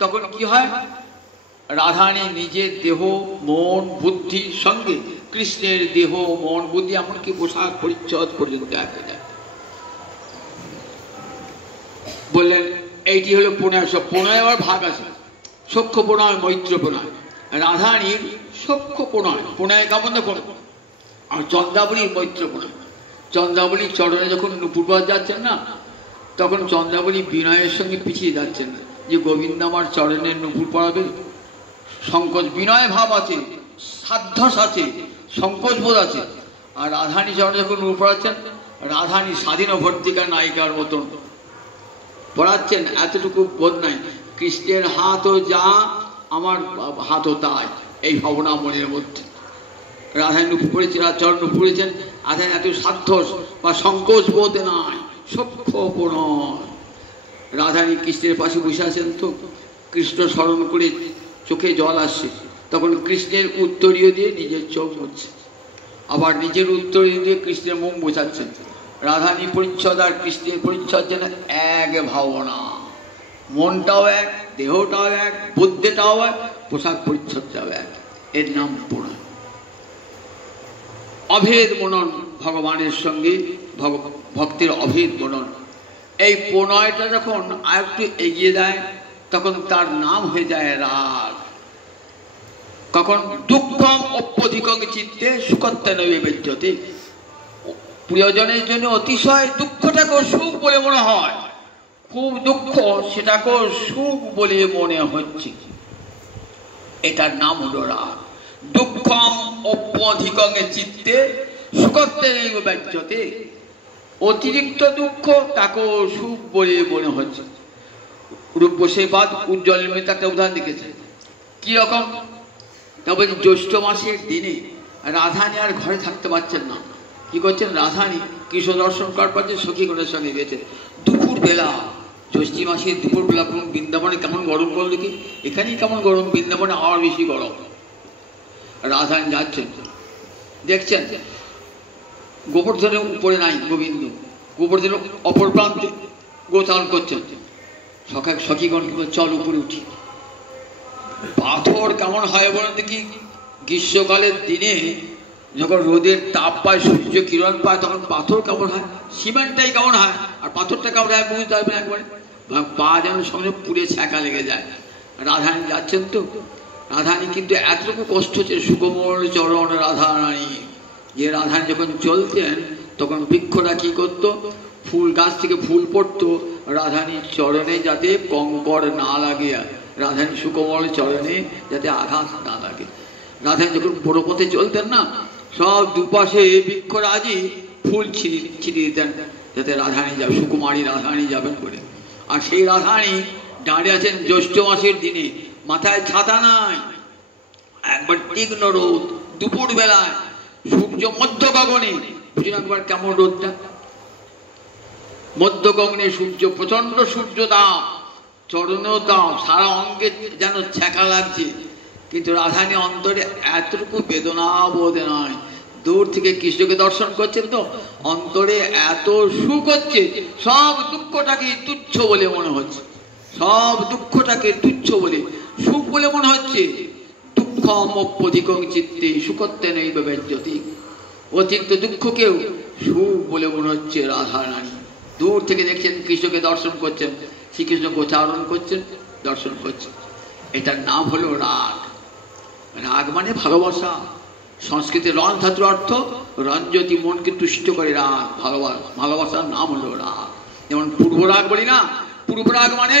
তখন কি হয়? রাধারানী নিজের দেহ, মন, বুদ্ধির সঙ্গে কৃষ্ণের দেহ, মন, বুদ্ধি, এমনকি পোশাক পরিচ্ছদ পর্যন্ত এক হয়ে যায়। বললেন এইটি হলো প্রণয়। সব প্রণয় আবার ভাগ আছে, সখ্য প্রণয়, মৈত্র প্রণয়। রাধারানীর সখ্য প্রণয়, প্রণয় কেমন দেখুন। আর চন্দ্রাবলীর মৈত্র প্রণয়। চন্দ্রাবলীর চরণে যখন নুপুরপাত যাচ্ছেন না, তখন চন্দ্রাবলী বিনয়ের সঙ্গে পিছিয়ে যাচ্ছেন না, যে গোবিন্দ আমার চরণের নুপুর পড়াবে। সংকোচ, বিনয় ভাব আছে, সাধ্যাস আছে, সংকোচ বোধ আছে। আর রাধারানী চরণে যখন নুপুর পড়াচ্ছেন, রাধারানী স্বাধীন ভর্তিকার নায়িকার মতন পড়াচ্ছেন, এতটুকু বোধ নাই। কৃষ্ণের হাতও যা, আমার হাতও তাই, এই ভাবনা মনের মধ্যে। রাধারানী নুপুর পড়েছেন, চরণ নুপুর পড়েছেন, রাধারানী এত সাধ্য বা সংকোচ বোধ নাই, সখ্য প্রণয়। রাধারানী কৃষ্ণের পাশে বসে আছেন, তো কৃষ্ণ স্মরণ করে চোখে জল আসছে, তখন কৃষ্ণের উত্তরীয় দিয়ে নিজের চোখ মুছছে, আবার নিজের উত্তরীয় দিয়ে কৃষ্ণের মুখ বোঝাচ্ছেন। রাধারানী পরিচ্ছদ আর কৃষ্ণের পরিচ্ছদ যেন এক ভাবনা, মনটাও এক, দেহটাও এক, বুদ্ধিটাও এক, পোশাক পরিচ্ছদটাও এক। এর নাম প্রণয়, অভেদ মনন, ভগবানের সঙ্গে ভক্তির অভেদ মনন। এই প্রণয়টা যখন আর একটু এগিয়ে দেয়, তখন তার নাম হয়ে যায় রাগ। কখন দুঃখম অপ্যধিকং চিত্তে সুখত্বেন বিবেচ্যতে, প্রিয়জনের জন্য অতিশয় দুঃখটাকেও সুখ বলে মনে হয়, খুব দুঃখ সেটাকেও সুখ বলে মনে হচ্ছে, এটার নাম হলো রাগ। দুঃখম অপ্যধিকং চিত্তে সুখত্বেন বিবেচ্যতে, অতিরিক্ত দুঃখ তাকেও সুখ বলে মনে হচ্ছে। রূপসেবাদ উজ্জ্বল মেয়ে একটা উদাহরণ দেখেছে, কিরকম? তা বলছি, জ্যৈষ্ঠ মাসের দিনে রাধারানী আর ঘরে থাকতে পারছেন না। কি করছেন? রাধারানী কৃষ্ণ দর্শন করার পর যে সখীগণের সঙ্গে গেছে, দুপুর বেলা, জ্যৈষ্ঠী মাসের দুপুর বেলা, বৃন্দাবনে কেমন গরম করল দেখি, এখানেই কেমন গরম, বৃন্দাবনে আরো বেশি গরম। রাধারানী যাচ্ছেন, দেখছেন গোবর্ধন উপরে নাই গোবিন্দ, গোবর্ধন অপর প্রান্তে গোচারণ করছেন। সখীগণ চল উপরে উঠি। পাথর কেমন হয় বলেন দেখি, গ্রীষ্মকালের দিনে যখন রোদের তাপ পায়, সূর্য কিরণ পায়, তখন পাথর কেমন হয়, সিমেন্টটাই কেমন হয়, আর পাথরটা কেমন হয় বুঝতে পারবেন একবারে, পা যেন সঙ্গে পুড়ে ছ্যাঁকা লেগে যায়। রাধারানী যাচ্ছেন, তো রাধারানী কিন্তু এতটুকু কষ্ট হচ্ছে, সুকোমল চরণ রাধারানী। যে রাধারানী যখন চলতেন, তখন বৃক্ষরা কি করতো, ফুল গাছ থেকে ফুল পড়তো, রাধারানীর চরণে যাতে কঙ্কর না লাগে, রাধারানী সুকোমল চরণে যাতে আঘাত না লাগে। রাধারানী যখন বড় পথে চলতেন না, সব দুপাশে বৃক্ষরাজি ফুল ছিটিয়ে দিতেন, যাতে রাধারানী যাবে, সুকুমারী রাধারানী যাবেন বলে। আর সেই রাধারানী দাঁড়িয়ে আছেন জ্যৈষ্ঠ মাসের দিনে, মাথায় ছাতা নাই, একবার তীক্ষ্ণ রোদ, দুপুর বেলায়, সূর্য মধ্য গগনে, বুঝলেন একবার কেমন রোদটা, মধ্য গগনে সূর্য, প্রচন্ড সূর্য তাপ, চরণেও তাপ, সারা অঙ্গে যেন ছ্যাঁকা লাগছে, কিন্তু রাধারানী অন্তরে এতটুকু বেদনা বোধ নয়। দূর থেকে কৃষ্ণকে দর্শন করছেন, তো অন্তরে এত সুখ হচ্ছে, সব দুঃখটাকে তুচ্ছ বলে মনে হচ্ছে, সব দুঃখটাকে তুচ্ছ বলে, সুখ বলে মনে হচ্ছে। দুঃখম অপ্যধিকং চিত্তে সুখত্বেন বিবেচ্যতে, অতিরিক্ত দুঃখকেও সুখ বলে মনে হচ্ছে রাধারানী। দূর থেকে দেখছেন কৃষ্ণকে দর্শন করছেন, শ্রীকৃষ্ণ গোচারণ করছেন, দর্শন করছেন। এটার নাম হলো রাগ। রাগ মানে ভালোবাসা। সংস্কৃতে রণ ধাতুর অর্থ রঞ্জতি, মনকে তুষ্ট করে রাগ, ভালোবাসার নাম হলো রাগ। যেমন পূর্বরাগ বলি না, পূর্বরাগ মানে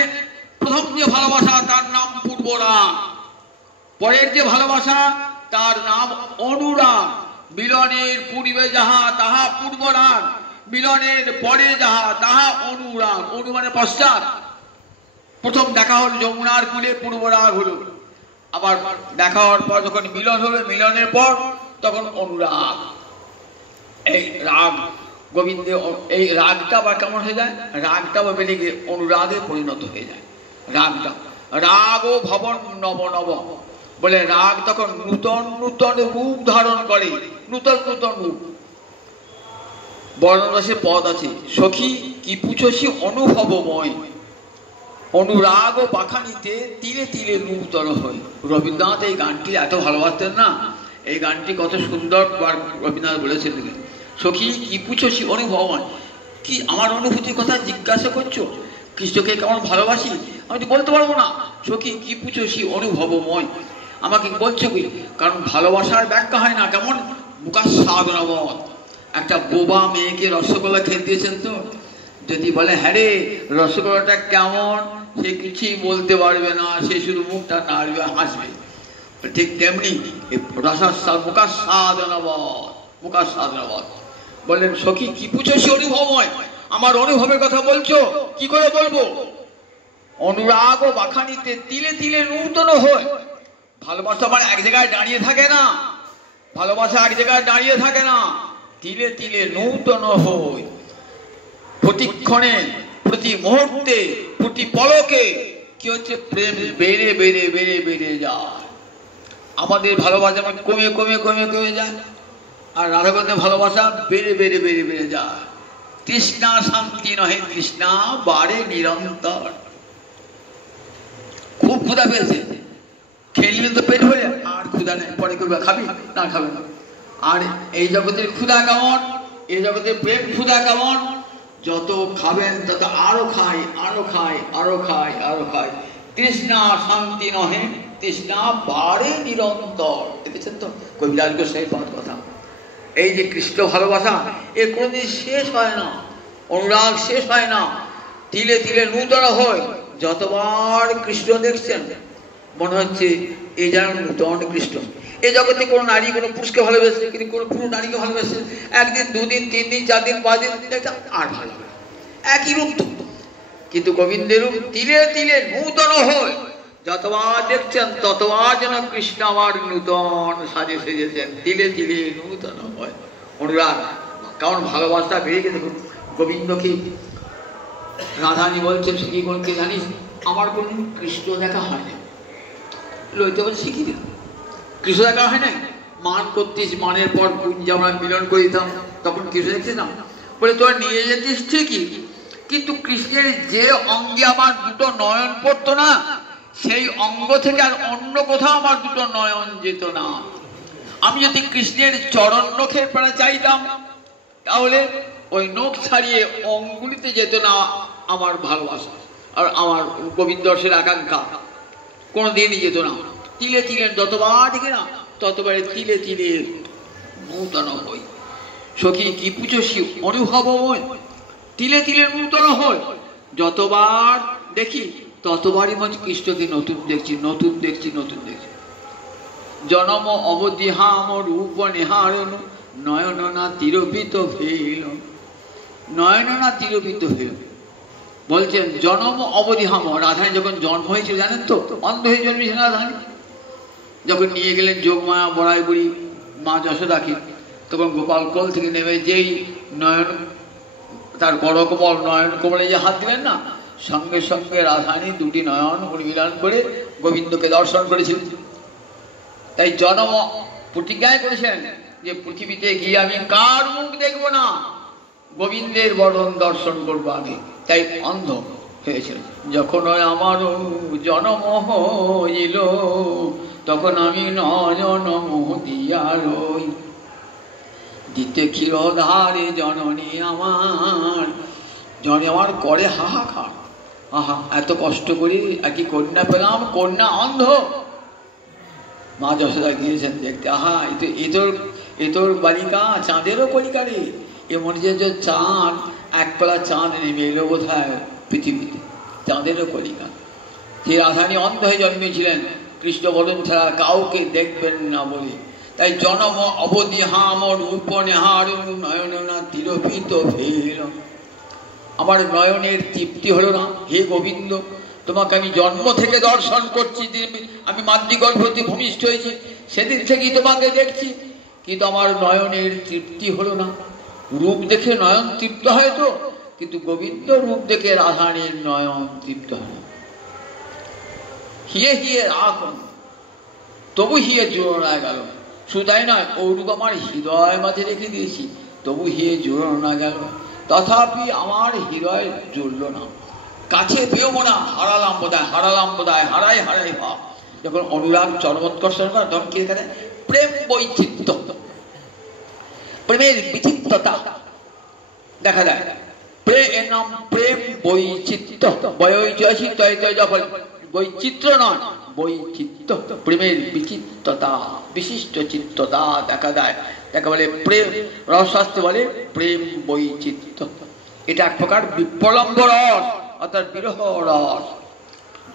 প্রথম যে ভালোবাসা তার নাম পূর্বরাগ, পরের যে ভালোবাসা তার নাম অনুরাগ। মিলনের পূর্বে যাহা তাহা পূর্বরাগ, মিলনের পরে যাহা তাহা অনুরাগ। অনু মানে পশ্চাৎ। প্রথম দেখা হল যমুনার কূলে, পূর্বরাগ হলো, আবার দেখা হওয়ার পর যখন মিলন হলো, মিলনের পর তখন অনুরাগ। এই রাগ গোবিন্দে, এই রাগটা বা কেমন হয়ে যায়, রাগটা বা বেড়ে গিয়ে অনুরাগে পরিণত হয়ে যায়। রাগটা রাগ ও ভবন নব নব বলে, রাগ তখন নূতন নূতন রূপ ধারণ করে, নূতন নূতন রূপ। বর্ণরসে পদ আছে, সখী কি পুছসি অনুভবময়, অনুরাগ ও পাখানিতে তিলে তিলে নূতন হয়। রবীন্দ্রনাথ এই গানটি এত ভালোবাসতেন না, এই গানটি কত সুন্দর রবীন্দ্রনাথ বলেছেন। সখী কি পুছসি অনুভবময়, কি আমার অনুভূতির কথা জিজ্ঞাসা করছো, কৃষ্ণকে কেমন ভালোবাসি আমি তো বলতে পারবো না। সখী কি পুছসি অনুভবময়, আমাকে বলছো কি? কারণ ভালোবাসার ব্যাখ্যা হয় না কেমন, মুখাস্বাদনবৎ। একটা বোবা মেয়েকে রসগোল্লা খেতে দিয়েছেন, তো যদি বলে হ্যাঁ রে রসগোল্লাটা কেমন, সে কিছুই বলতে পারবে না, সে শুধু মুখটা নাড়বে, হাসবে। ঠিক তেমনি মুখাস্বাদনবৎ বললেন, সখী কি পুছসি অনুভবময়, আমার অনুভবের কথা বলছো, কি করে বলবো? অনুরাগ ও বাখানিতে তিলে তিলে নূতন হয়। ভালোবাসা আমার এক জায়গায় দাঁড়িয়ে থাকে না, ভালোবাসা এক জায়গায় দাঁড়িয়ে থাকে না, তিলে তিলে নূতন হয়। প্রতিক্ষণে, প্রতি মুহূর্তে, প্রতি পলকে কি হচ্ছে, প্রেম বেড়ে বেড়ে বেড়ে বেড়ে যায়। আমাদের ভালোবাসা কমে কমে কমে কমে যায়, আর রাধাগণের ভালোবাসা বেড়ে বেড়ে বেড়ে বেড়ে যায়। তৃষ্ণা শান্তি নহে, তৃষ্ণা বাড়ে নিরন্তর। খুব ক্ষুধা পেয়েছে, খেললে তো পেট ভরে, আর ক্ষুধা নেই, পরে করবে, খাবি না খাবে না। আর এই জগতের ক্ষুধা কেমন, এই জগতের প্রেম ক্ষুধা কেমন, যত খাবেন তত আরো খাই আরো খাই আরো খাই আরো খাই। তৃষ্ণা শান্তি নহে, তৃষ্ণা বাড়ে নিরন্তর। দেখেছেন তো কবিরাজ গোসাই পাঠ কথা। এই যে কৃষ্ণ ভালোবাসা, এর কোনোদিন শেষ হয় না, অনুরাগ শেষ হয় না, তিলে তিলে নূতন হয়। যতবার কৃষ্ণ দেখছেন মনে হচ্ছে এই যেন নূতন কৃষ্ণ। এই জগতে কোনো নারী কোনো পুরুষকে ভালোবেসে, কিন্তু কোনো পুরুষ নারীকে ভালোবেসে একদিন, দুদিন, 3 দিন, 4 দিন, 5 দিন, আর ভালো লাগে, একই রূপ তো। কিন্তু গোবিন্দের রূপ তিলে তিলে নূতন হয়। যতবার দেখছেন ততবার যেন কৃষ্ণ আমার নূতন সাজে সেজেছেন, তিলে তিলে নূতন হয় অনুরাগ। কারণ ভালোবাসা বেড়ে গেছে। গোবিন্দকে রাধানি বলছেন, সে কি করতে জানিস, আমার কোন কৃষ্ণ দেখা হয় না। লইতে বলছে শিখিয়ে দিল, কৃষ্ণ দেখা হয় না। মান করতিস, মানের পর কুঞ্জ আমরা মিলন করে দিতাম, তখন কৃষ্ণ দেখছিস না। বলে তোরা নিয়ে যেতিস ঠিকই, কিন্তু কৃষ্ণের যে অঙ্গে আমার দুটো নয়ন পড়তো না, সেই অঙ্গ থেকে আর অন্য কোথাও আমার দুটো নয়ন যেত না। আমি যদি কৃষ্ণের চরণ নখের প্রাণে চাইতাম, তাহলে ওই নখ ছাড়িয়ে অঙ্গুলিতে যেত না আমার ভালোবাসা আর আমার গোবিন্দ দর্শনের আকাঙ্ক্ষা, কোনোদিনই যেত না। তিলে তিলে যতবার দেখে না, ততবারে তিলে তিলে নূতন হই। সখী কি পুজোসী অনুভব হয়, তিলে তিলে নূতন হয়। যতবার দেখি ততবারই মনে কৃষ্ণকে নতুন দেখছি, নতুন দেখছি, নতুন দেখছি। জনম অবধি হাম রূপ নেহারণ, নয়ন না তিরোপিত হইল, নয়ন না তিরোপিত হইল। বলছেন জনম অবধি হাম, রাধারানী যখন জন্ম হয়েছিল জানেন তো, অন্ধ হয়ে জন্মেছেন রাধারানী। যখন নিয়ে গেলেন যোগমায়া বড়াই বুড়ি মা যশোদাকে, তখন গোপাল কোল থেকে নেমে যেই নয়ন, তার বড় কোমল নয়ন কোমলে যে হাত দিলেন না, সঙ্গে সঙ্গে রাধারানী দুটি নয়ন উন্মিলন করে গোবিন্দকে দর্শন করেছিলেন। তাই জনম প্রতিজ্ঞায় করেছেন যে পৃথিবীতে গিয়ে আমি কার মুখ দেখবো না, গোবিন্দের বরণ দর্শন করবো আগে। তাই অন্ধ হয়েছিল। যখন আমার জনম হইল, তখন আমি নয়ন দিয়া রই, দিতে ক্ষীরধারে জননী আমার, জনে আমার করে হাহাকার। আহা, এত কষ্ট করি একই কন্যা পেলাম, কন্যা অন্ধ। মা যশোদা গিয়েছেন দেখতে, আহা এ তোর বালিকা চাঁদেরও কলিকা রে। এ মনে যে চাঁদ, একতলা চাঁদ নেমে এলো বোধহয় পৃথিবীতে, চাঁদেরও কলিকা। সেই রাধারানী অন্ধ হয়ে জন্মেছিলেন, কৃষ্ণ বরণ ছাড়া কাউকে দেখবেন না বলে। তাই জনম অবধি হাম রূপ নেহার, নয়ন না তিরোপিত হইল। আমার নয়নের তৃপ্তি হলো না। হে গোবিন্দ, তোমাকে আমি জন্ম থেকে দর্শন করছি, আমি মাতৃগর্ভবতী ভূমিষ্ঠ হয়েছি, সেদিন থেকেই তোমাকে দেখছি, কিন্তু আমার নয়নের তৃপ্তি হলো না। রূপ দেখে নয়ন তৃপ্ত হয় তো, কিন্তু গোবিন্দ রূপ দেখে রাধারানীর নয়ন তৃপ্ত হয় না। হিয়ে হিয়ে রাখন, তবু হিয়ে জোড়া গেল। শুধু তাই নয়, ও রূপ আমার হৃদয় মাঝে রেখে দিয়েছি, তবু হিয়ে জোড়া গেল। তথাপি আমার হৃদয় জ্বলল না, কাছে পেও না, হারালাম বোধহয়, হারালাম বোধহয়, হারাই হারাই ভাব। যখন অনুরাগ চরমোৎকর্ষণ করে, তখন কি এখানে প্রেম বৈচিত্র্য, প্রেমের বিচিত্রতা দেখা যায়। এর নাম প্রেম বৈচিত্র্য। বৈচিত্র্য নয়, বৈচিত্র্য, প্রেমের বিচিত্রতা, বিশিষ্ট চিত্ততা দেখা দেয়। তাকে বলে প্রেম, রসশাস্ত্রে বলে প্রেম বৈচিত্র্য। এটা এক প্রকার বিপ্লম্ব রস, অর্থাৎ বিরহ রস।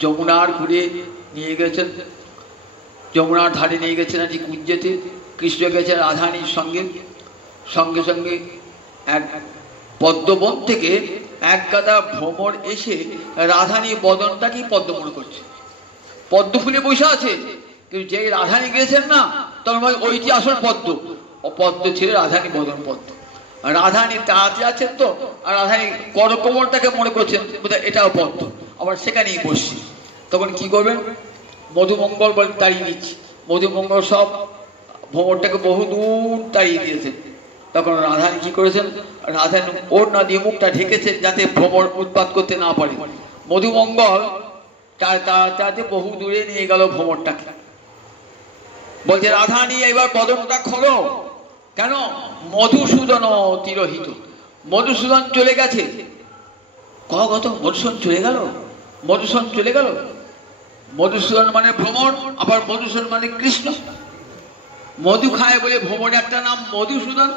যমুনার ঘুরে নিয়ে গেছেন, যমুনার ধারে নিয়ে গেছেন আজ কুঞ্জেতে। কৃষ্ণ গেছেন রাধারানীর সঙ্গে, সঙ্গে সঙ্গে এক পদ্মবন থেকে এক গাদা ভ্রমর এসে রাধানী বদনটাকে পদ্ম মনে করছে, পদ্ম ফুলে বসে আছে, কিন্তু যেই রাধানী গিয়েছেন না তখন ওইটি আসল পদ্ম, ও পদ্ম ছেড়ে রাধানী বদন পদ্ম। রাধানী তাড়াতে আছেন তো, আর রাধানী করকমলটাকে মনে করছেন এটাও পদ্ম, আবার সেখানেই বসছি। তখন কি করবেন, মধুমঙ্গল বলে তাড়িয়ে দিচ্ছি, মধুমঙ্গল সব ভ্রমরটাকে বহু দূর তাড়িয়ে দিয়েছেন। তখন রাধানী কি করেছেন, রাধানী ওর না দিয়ে মুখটা ঢেকেছেন যাতে ভ্রমর উৎপাত করতে না পারে। মধুমঙ্গল তাতে বহু দূরে নিয়ে গেল ভ্রমরটাকে, বলছে রাধানী এবার বদনটা খোলো। কেন, মধুসূদন তিরোহিত, মধুসূদন চলে গেছে। কত মধুসূদন চলে গেল, মধুসূদন চলে গেল। মধুসূদন মানে ভ্রমর, আবার মধুসূদন মানে কৃষ্ণ। মধু খায় বলে ভ্রমর একটা নাম মধুসূদন,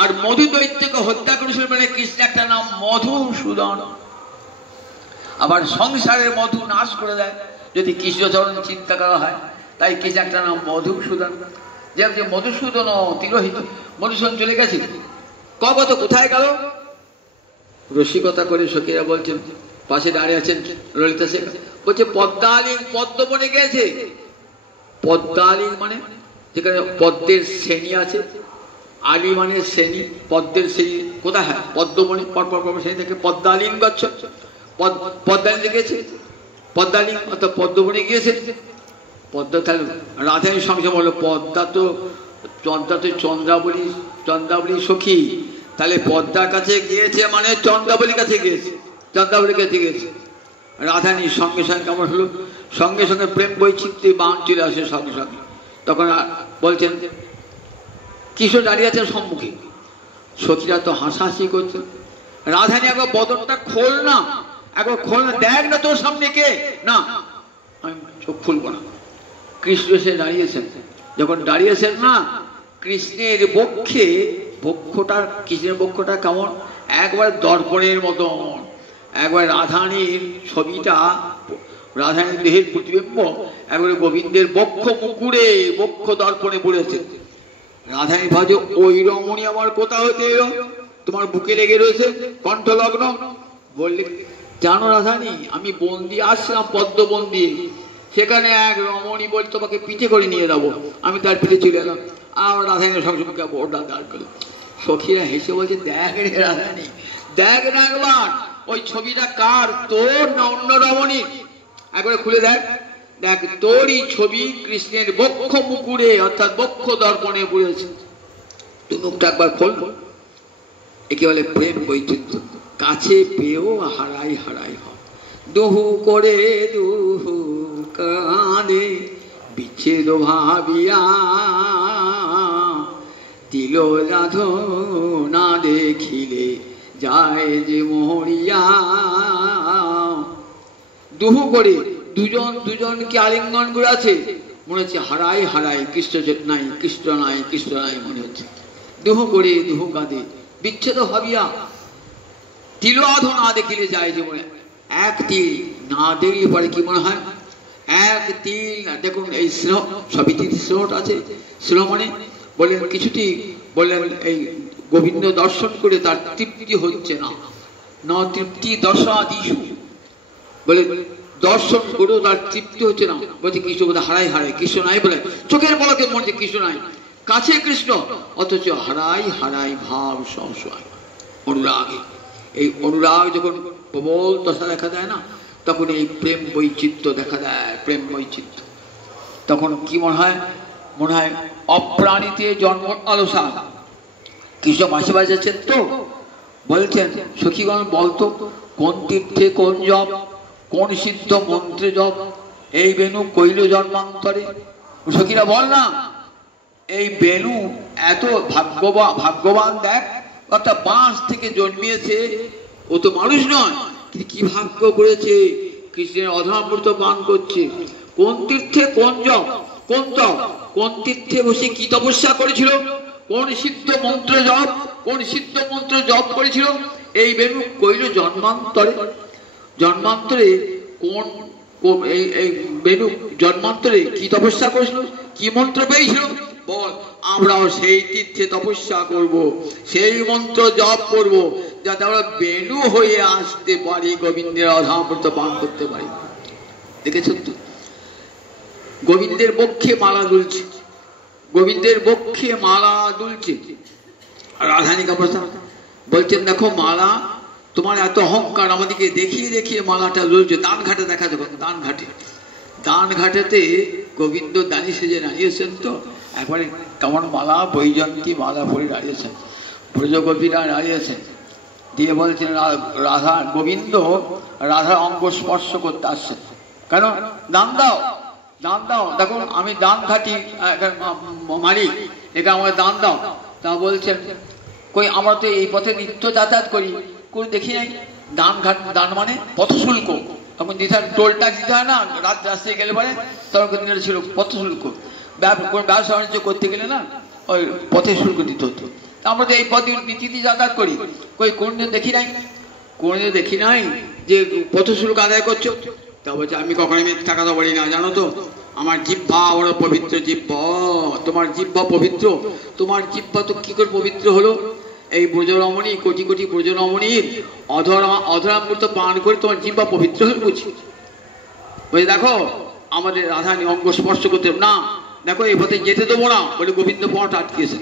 আর মধু দৈত্যকে হত্যা করেছিল মানে কৃষ্ণ একটা নাম মধুসূদন। আবার সংসারের মধু নাশ করে দেয় যদি কৃষ্ণচরণ চিন্তা করা হয়, তাই কৃষ্ণ একটা নাম মধুসূদন। যে মধুসূদন তিরোহিত, মধুসূদন চলে গেছে। কত কোথায় গেল, রসিকতা করে সখীরা বলছেন, পাশে দাঁড়িয়ে আছেন ললিতা শেখ, বলছে পদ্মালিং পদ্ম বনে গেছে। পদ্মালিং মানে যেখানে পদ্মের শ্রেণী আছে, আলি মানে শ্রেণী, পদ্মের শ্রেণী কোথায় হয়, পদ্মবনে পরপর শ্রেণী থেকে পদ্মালিং গচ্ছ, পদ্মালিং গেছে, পদ্মালিং অর্থাৎ পদ্মবনে গিয়েছে। পদ্মা তাহলে রাধানীর সঙ্গে বললো পদ্মা তো চন্দ্রাবলী সখী, তাহলে পদ্মার কাছে গিয়েছে মানে চন্দ্রাবলীর কাছে গিয়েছে, চন্দ্রাবলীর কাছে গিয়েছে। রাধানীর সঙ্গে সঙ্গে কেমন হলো, সঙ্গে সঙ্গে প্রেম বৈচিত্র্যে বান চলে আসে সঙ্গে সঙ্গে। তখন বলছেন কিশোর দাঁড়িয়ে আছে সম্মুখে, সখীরা তো হাসাহাসি করছে। রাধানী একবার বদনটা খোল না, একবার খোল না, দেখ না তোর সামনে কে, না আমি চোখ খুলবো না। কৃষ্ণ এসে দাঁড়িয়েছেন, যখন দাঁড়িয়েছেন না, কৃষ্ণের বক্ষে কৃষ্ণের বক্ষটা কেমন, একবার দর্পণের মতন, একবার রাধানীর ছবিটা, রাধানীর দেহের প্রতিবিম্ব একবারে গোবিন্দের বক্ষ মুকুরে বক্ষ দর্পণে পড়েছে। রাধানী ভাবছে ওই রমণী আমার কোথা হতে এলো, তোমার বুকে লেগে রয়েছে কণ্ঠলগ্ন। বললে জানো রাধানী, আমি বন্দি আসলাম পদ্মবন দিয়ে, সেখানে এক রমণী বলে তোমাকে পিঠে করে নিয়ে যাবো, আমি তার পিঠে চলে এলাম। আর রাধানীর সঙ্গে বোর্ডা দাঁড় করলো। সখীরা হেসে বলছে দেখ রে রাধানী, দেখ না একবার ওই ছবিটা কার, তোর না অন্য রমণীর, একবার খুলে দেখ, দেখ তোরই ছবি কৃষ্ণের বক্ষ মুকুরে অর্থাৎ বক্ষ দর্পণে পড়েছে। তুই মুখটা একবার খোল। একে বলে প্রেম বৈচিত্র্য, কাছে পেয়েও হারাই হারাই হয়, দুহু করে দুহু কাঁদে বিচ্ছেদ ভাবিয়া, দিল রাধো না দেখিলে যায় যে মরিয়া। দুহু করে দুজনকে আলিঙ্গন করে আছে, মনে হচ্ছে হারাই হারাই, কৃষ্ণ নাই কৃষ্ণ নাই কৃষ্ণ নাই মনে হচ্ছে। দুহু করে দুহু কাঁদে বিচ্ছেদ ভাবিয়া, তিল আধো না দেখিলে যায় যে মনে। এক তিল না দেখলে পরে কি মনে হয়, এক তিল দেখুন এই স্নেহ, সবই স্নেহটা আছে। স্নেহ মানে বললেন কিছুটি, বললেন এই গোবিন্দ দর্শন করে তার তৃপ্তি হচ্ছে না, ন তৃপ্তি দর্শনাদিষু, বলে দর্শন করেও তার তৃপ্তি হচ্ছে না, বলছে কৃষ্ণ বোধ হারাই হারাই, কৃষ্ণ নাই বলে চোখের পলকে মনে হচ্ছে কৃষ্ণ নাই, কাছে কৃষ্ণ অথচ হারাই হারাই ভাব সংশয় অনুরাগে। এই অনুরাগ যখন প্রবল দশা দেখা দেয় না, তখন এই প্রেম বৈচিত্র্য দেখা দেয়, প্রেম বৈচিত্র্য। তখন কি মনে হয়, মনে হয় অপ্রাণীতে জন্ম আলোসা। কৃষ্ণ মাসে বাজাচ্ছেন তো, বলছেন সখীগণ বলতো কোন তীর্থে কোন জপ, কোন সিদ্ধ মন্ত্রে জপ এই বেনু কইল জন্মান্তরে। সখীরা বল না, এই বেনু এত ভাগ্যবান দেখ, অর্থাৎ বাঁশ থেকে জন্মিয়েছে, ও তো মানুষ নয়, কিন্তু কি ভাগ্য করেছে, কৃষ্ণের অধরামৃত পান করছে। কোন তীর্থে কোন জপ, কোন তপ, কোন তীর্থে বসে কি তপস্যা করেছিল, কোন সিদ্ধ মন্ত্র জপ, কোন সিদ্ধ মন্ত্র জপ করেছিল এই বেনু কইল জন্মান্তরে। জন্মান্তরে কোন এই বেনু জন্মান্তরে কি তপস্যা করেছিল, কি মন্ত্র পেয়েছিল, বল আমরাও সেই তীর্থে তপস্যা করব, সেই মন্ত্র জপ করব, যাতে আমরা বেনু হয়ে আসতে পারি, গোবিন্দের রাধামৃত পান করতে পারি। দেখেছেন তো, গোবিন্দের বক্ষে মালা দুলছে, গোবিন্দের বক্ষে মালা দুলছে। আর রাধারানীর অবস্থা বলছেন, দেখো মালা, তোমার এত অহংকার, আমাদেরকে দেখিয়ে দেখিয়ে মালাটা দুলছে। দান ঘাটে দেখা যাবে, দান ঘাটে, দান ঘাটেতে গোবিন্দ দানি সেজে দাঁড়িয়েছেন। তো একবারে কেমন মালা, বৈজয়ন্তী মালা পরে দাঁড়িয়েছেন, ব্রজগোপীরা দাঁড়িয়েছেন। দিয়ে বলছেন রাধা, গোবিন্দ রাধার অঙ্গ স্পর্শ করতে আসছেন। কেন? দান দাও, দান দাও, দেখুন আমি দান ঘাটি মালিক, এটা আমার দান দাও। তা বলছেন, কই আমরা তো এই পথে নিত্য যাতায়াত করি, কোন দেখি নাই। দান ঘাট, দান মানে পথ শুল্ক, তখন দিতে টোল ট্যাক্স দিতে হয় না, রাত রাস্তায় গেলে পরে তখন ছিল পথ শুল্ক। কোনো ব্যবসা বাণিজ্য করতে গেলে না ওই পথে শুল্ক দিতে হতো। আমরা তো এই পথে নীতিতে যাতায়াত করি, কই কোনদিন দেখি নাই, কোনদিন দেখি নাই যে পথ শুল্ক আদায় করছো। তা বলছে, আমি কখনো মিথ্যা কথা বলি না, জানো তো আমার জিহ্বা বড় পবিত্র জিহ্বা। তোমার জিহ্বা পবিত্র? তোমার জিহ্বা তো কি করে পবিত্র হলো? এই ব্রজরমণী, কোটি কোটি ব্রজরমণীর অধরামৃত পান করে তোমার জিহ্বা পবিত্র হয়ে বুঝি। বলে দেখো আমাদের রাধারানী অঙ্গ স্পর্শ করতে না, দেখো এই পথে যেতে দেবো না বলে গোবিন্দ পথ আটকেছে।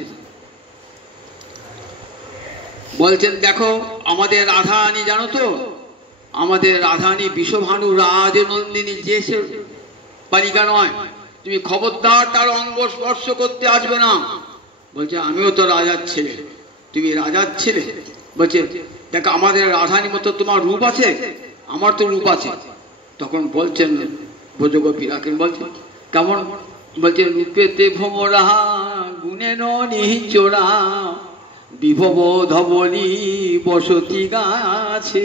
বলছেন, দেখো আমাদের রাধারানী, জানো তো আমাদের রাধারানী বিশ্বভানু রাজনন্দিনী যে বালিকা নয়, তুমি খবরদার তার অঙ্গ স্পর্শ করতে আসবে না। বলছে, আমিও তো রাজার ছেলে, তুমি রাজার ছেলে। বলছে, দেখো আমাদের রাধারানীর মতো তোমার রূপ আছে, আমার তো রূপ আছে। তখন বলছেন ব্রজগোপীরা, বলছেন কেমন? বলছে, রূপেতে ভ্রমরা গুণে নিচোরা বিভব ধবনী বসতি গাছে।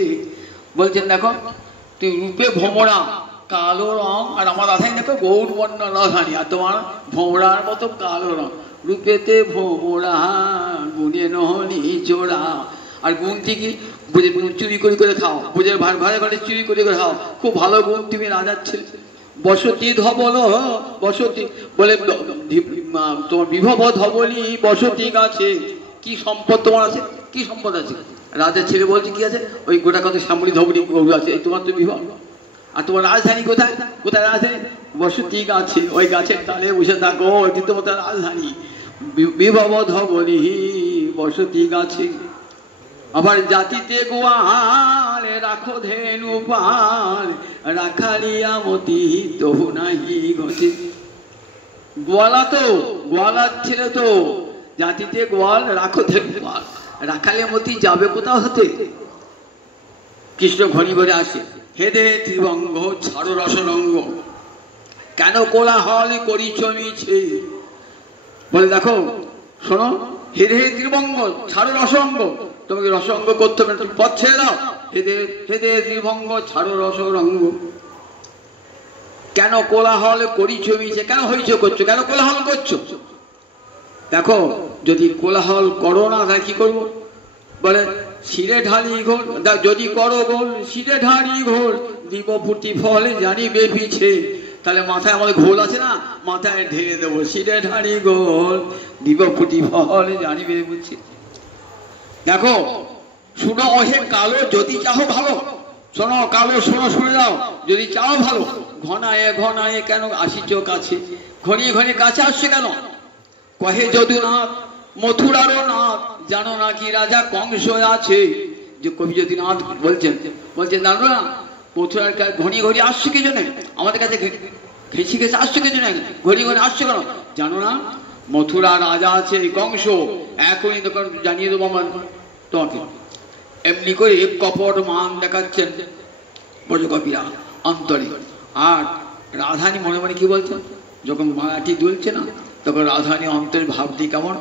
বলছেন দেখো তুই রূপে ভ্রমরা, কালো রং, আর আমার রাধারানী দেখো গৌর বর্ণ রাধারানী, আর তোমার ভ্রমরার মতো কালো রং। রূপেতে ভ্রমরা গুণে নিচোরা, আর গুণ থেকে চুরি করে করে খাও, বুঝে ভাড়া ঘরে চুরি করে করে খাও, খুব ভালো গুণ, তুমি রাজার ছেলে। বসতি ধবল, বসতি বলে তোমার বিভব ধবনী বসতি গাছে। কি সম্পদ তোমার আছে? কি সম্পদ আছে? রাজার ছেলে বলছে কি আছে? ওই গোটা কত সামরি ধবনী গরু আছে, তোমার তো বিভব। আর তোমার রাজধানী কোথায়? কোথায় রাজধানী? বসতি গাছে, ওই গাছের ডালে বসে থাকো, ওইটি তোমার রাজধানী। বিভব ধবনী বসতি গাছে। আবার জাতিতে গোয়াল রাখো ধেনু পাল, রাখালিয়া মতি তহু নাহি গছে। গোয়ালা তো, গোয়ালার ছেলে তো, জাতিতে গোয়াল রাখো ধেনু পাল, রাখালে মতি যাবে কোথাও হতে? কৃষ্ণ ঘনি ঘরে আসে, হেদে ত্রিভঙ্গ ছাড়ো রসরঙ্গ, কেন কোলাহল করিছ মিছে। বলে দেখো শোনো, হেদে ত্রিভঙ্গ ছাড়ো রসরঙ্গ, তোমাকে রসরঙ্গ করতে হবে, তুমি পথ ছেড়ে দাও। হেদে হেদে ত্রিভঙ্গ ছাড়ো রসরঙ্গ, কেন কোলাহল করিছ মিছে, কেন হইচই করছো, কেন কোলাহল করছো? দেখো যদি কোলাহল করো না তাহলে কি করবো? বলে শিরে ঢালি ঘোল, যদি করো গোল শিরে ঢালি ঘোল, দিব ফুটি ফল জানিবে পিছে। তাহলে মাথায় আমাদের ঘোল আছে না, মাথায় ঢেলে দেবো, শিরে ঢালি গোল দিব ফুটি ফল জানিবে পিছে। দেখো শুনো ওহে কালো, যদি চাও ভালো, শোনো কালো, শোনো শুনে যাও, যদি চাও ভালো, ঘনায়ে ঘনায়ে কেন আসিছ কাছে, ঘনিয়ে ঘনিয়ে কাছে আসছে কেন? কহে যদুনাথ মথুরারও নাথ, জানো না কি রাজা কংস আছে। যে কবি যদুনাথ বলছেন, বলছেন জানো না মথুরার ঘনিয়ে ঘনিয়ে আসছে কি জন্য, আমাদের কাছে ঘেঁষি ঘেঁষে আসছে কি জন্য, ঘনিয়ে ঘনিয়ে আসছে কেন? জানো না মথুরা রাজা আছে কংস, এখনই দোকান জানিয়ে দেবো আমার তোমাকে। এমনি করে কপট মান দেখাচ্ছেন ব্রজগোপীরা অন্তরে। আর রাধারানী মনে মনে কি বলছেন, যখন মালাটি দুলছে না তখন রাধারানী অন্তরের ভাবটি কেমন,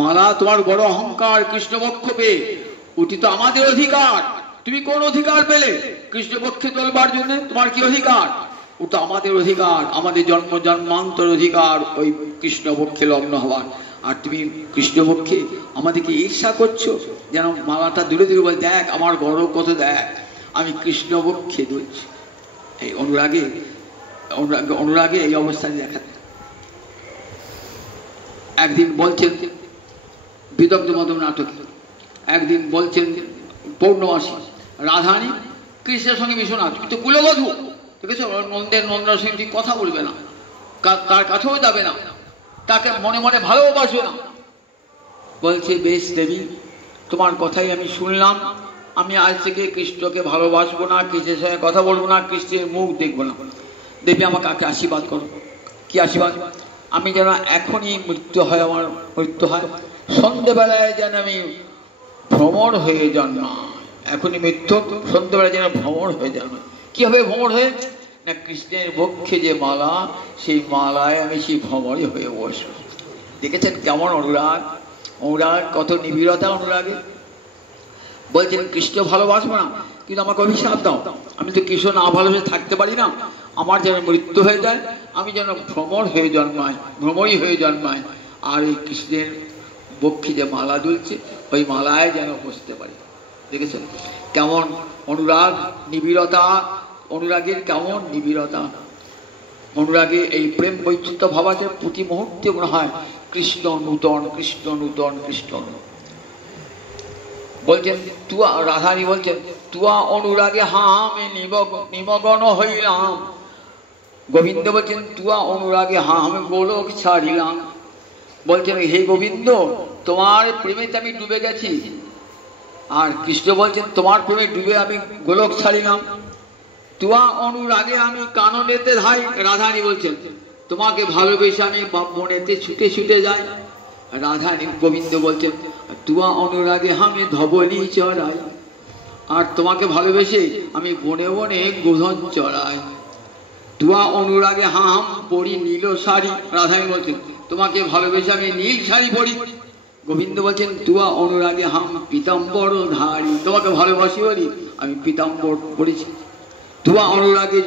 মালা তোমার বড় অহংকার, কৃষ্ণপক্ষ পেয়ে, ওটি তো আমাদের অধিকার, তুমি কোন অধিকার পেলে কৃষ্ণপক্ষে চলবার জন্য? তোমার কি অধিকার? ওটা আমাদের অধিকার, আমাদের জন্ম জন্মান্তর অধিকার ওই কৃষ্ণপক্ষে লগ্ন হওয়ার। আর তুমি কৃষ্ণপক্ষে আমাদেরকে ঈর্ষা করছো, যেন মালাটা দূরে দূরে বলে দেখ আমার গৌরব কত, দেখ আমি কৃষ্ণপক্ষে দুলছি। এই অনুরাগে অনুরাগে এই অবস্থায় দেখা। একদিন বলছেন বিদগ্ধ মদন নাটকে, একদিন বলছেন পৌর্ণমাসী রাধারানী কৃষ্ণের সঙ্গে বিশ্বনাথ কিন্তু কুলবধূ, ঠিক আছে, নন্দের সঙ্গে ঠিক কথা বলবে না, তার কাছেও যাবে না, তাকে মনে মনে ভালোবাসবে না। বলছে বেশ দেবী, তোমার কথাই আমি শুনলাম, আমি আজ থেকে কৃষ্ণকে ভালোবাসবো না, কৃষ্ণের সঙ্গে কথা বলবো না, কৃষ্ণের মুখ দেখবো না। দেবী আমাকে আশীর্বাদ করো। কি আশীর্বাদ? আমি যেন এখনই মৃত্যু হয়, আমার মৃত্যু হয়, সন্ধ্যেবেলায় যেন আমি ভ্রমর হয়ে জন্মাই, এখনই মৃত্যু, সন্ধ্যেবেলায় যেন ভ্রমর হয়ে জন্মাই। কি হবে ভ্রমর হয়ে? না কৃষ্ণের বক্ষে যে মালা, সেই মালায় আমি সেই ভ্রমরই হয়ে বসবো। দেখেছেন কেমন অনুরাগ, অনুরাগ কত নিবিড়তা অনুরাগে। বলছেন কৃষ্ণ ভালোবাসবো না, কিন্তু আমাকে অভিশাপ দাও, আমি তো কৃষ্ণ না ভালোবেসে থাকতে পারি না, আমার যেন মৃত্যু হয়ে যায়, আমি যেন ভ্রমর হয়ে জন্মাই, ভ্রমরই হয়ে জন্মাই, আর এই কৃষ্ণের বক্ষে যে মালা দুলছে ওই মালায় যেন বসতে পারি। দেখেছেন কেমন অনুরাগ, নিবিড়তা, অনুরাগের কেমন নিবিড়তা, অনুরাগে এই প্রেম বৈচিত্র্য ভাব আছে। প্রতি মুহূর্তে মনে হয় কৃষ্ণ নূতন, কৃষ্ণ নূতন, কৃষ্ণ। বলছেন তুয়া, রাধারানী বলছেন তুয়া অনুরাগে হামে নিমগ্ন হইলাম। গোবিন্দ বলছেন তুয়া অনুরাগে হামে গোলক ছাড়িলাম। বলছেন হে গোবিন্দ, তোমার প্রেমেতে আমি ডুবে গেছি। আর কৃষ্ণ বলছেন তোমার প্রেমে ডুবে আমি গোলক ছাড়িলাম। তুয়া অনুরাগে আমি কাননেতে ধাই। রাধারানী বলছেন তোমাকে ভালোবেসে আমি বনেতে ছুটে ছুটে যাই। রাধারানী গোবিন্দ বলছেন তুয়া অনুরাগে আমি ধবলি চড়াই। আর তোমাকে ভালোবেসে আমি বনে বনে গোধন চড়াই। তুয়া অনুরাগে হাম পরি নীল শাড়ি। রাধারানী বলছেন তোমাকে ভালোবেসে আমি নীল শাড়ি পরি। গোবিন্দ বলছেন তুয়া অনুরাগে হাম পীতাম্বর ধারী। তোমাকে ভালোবাসি বলি আমি পীতাম্বর পড়েছি। তুয়া অনুরাগে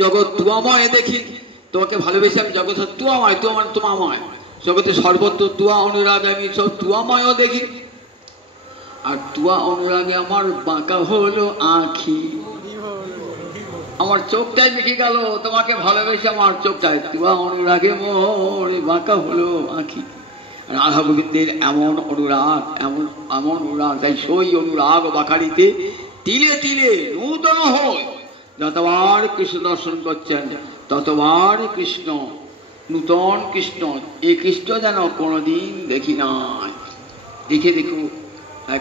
জগৎ তুয়াময় দেখি। তোমাকে ভালোবেসে আমি জগৎ তুয়াময়, তোমাময়, জগতে সর্বত্র তুয়া অনুরাগে আমি সব তুয়াময় দেখি। আর তুয়া অনুরাগে আমার বাঁকা হলো আঁখি। আমার চোখটাই মিটে গেল তোমাকে ভালোবেসে, আমার চোখটায় তুয়া অনুরাগে মোর বাঁকা হলো আঁখি। রাধা গোবিন্দের এমন অনুরাগ, এমন এমন অনুরাগ, তাই সেই অনুরাগ বাঁকারিতে তিলে তিলে নূতন হয়। যতবার কৃষ্ণ দর্শন করছেন ততবার কৃষ্ণ, নূতন কৃষ্ণ। এই কৃষ্ণ যেন কোনোদিন দেখি নাই। দেখে দেখুন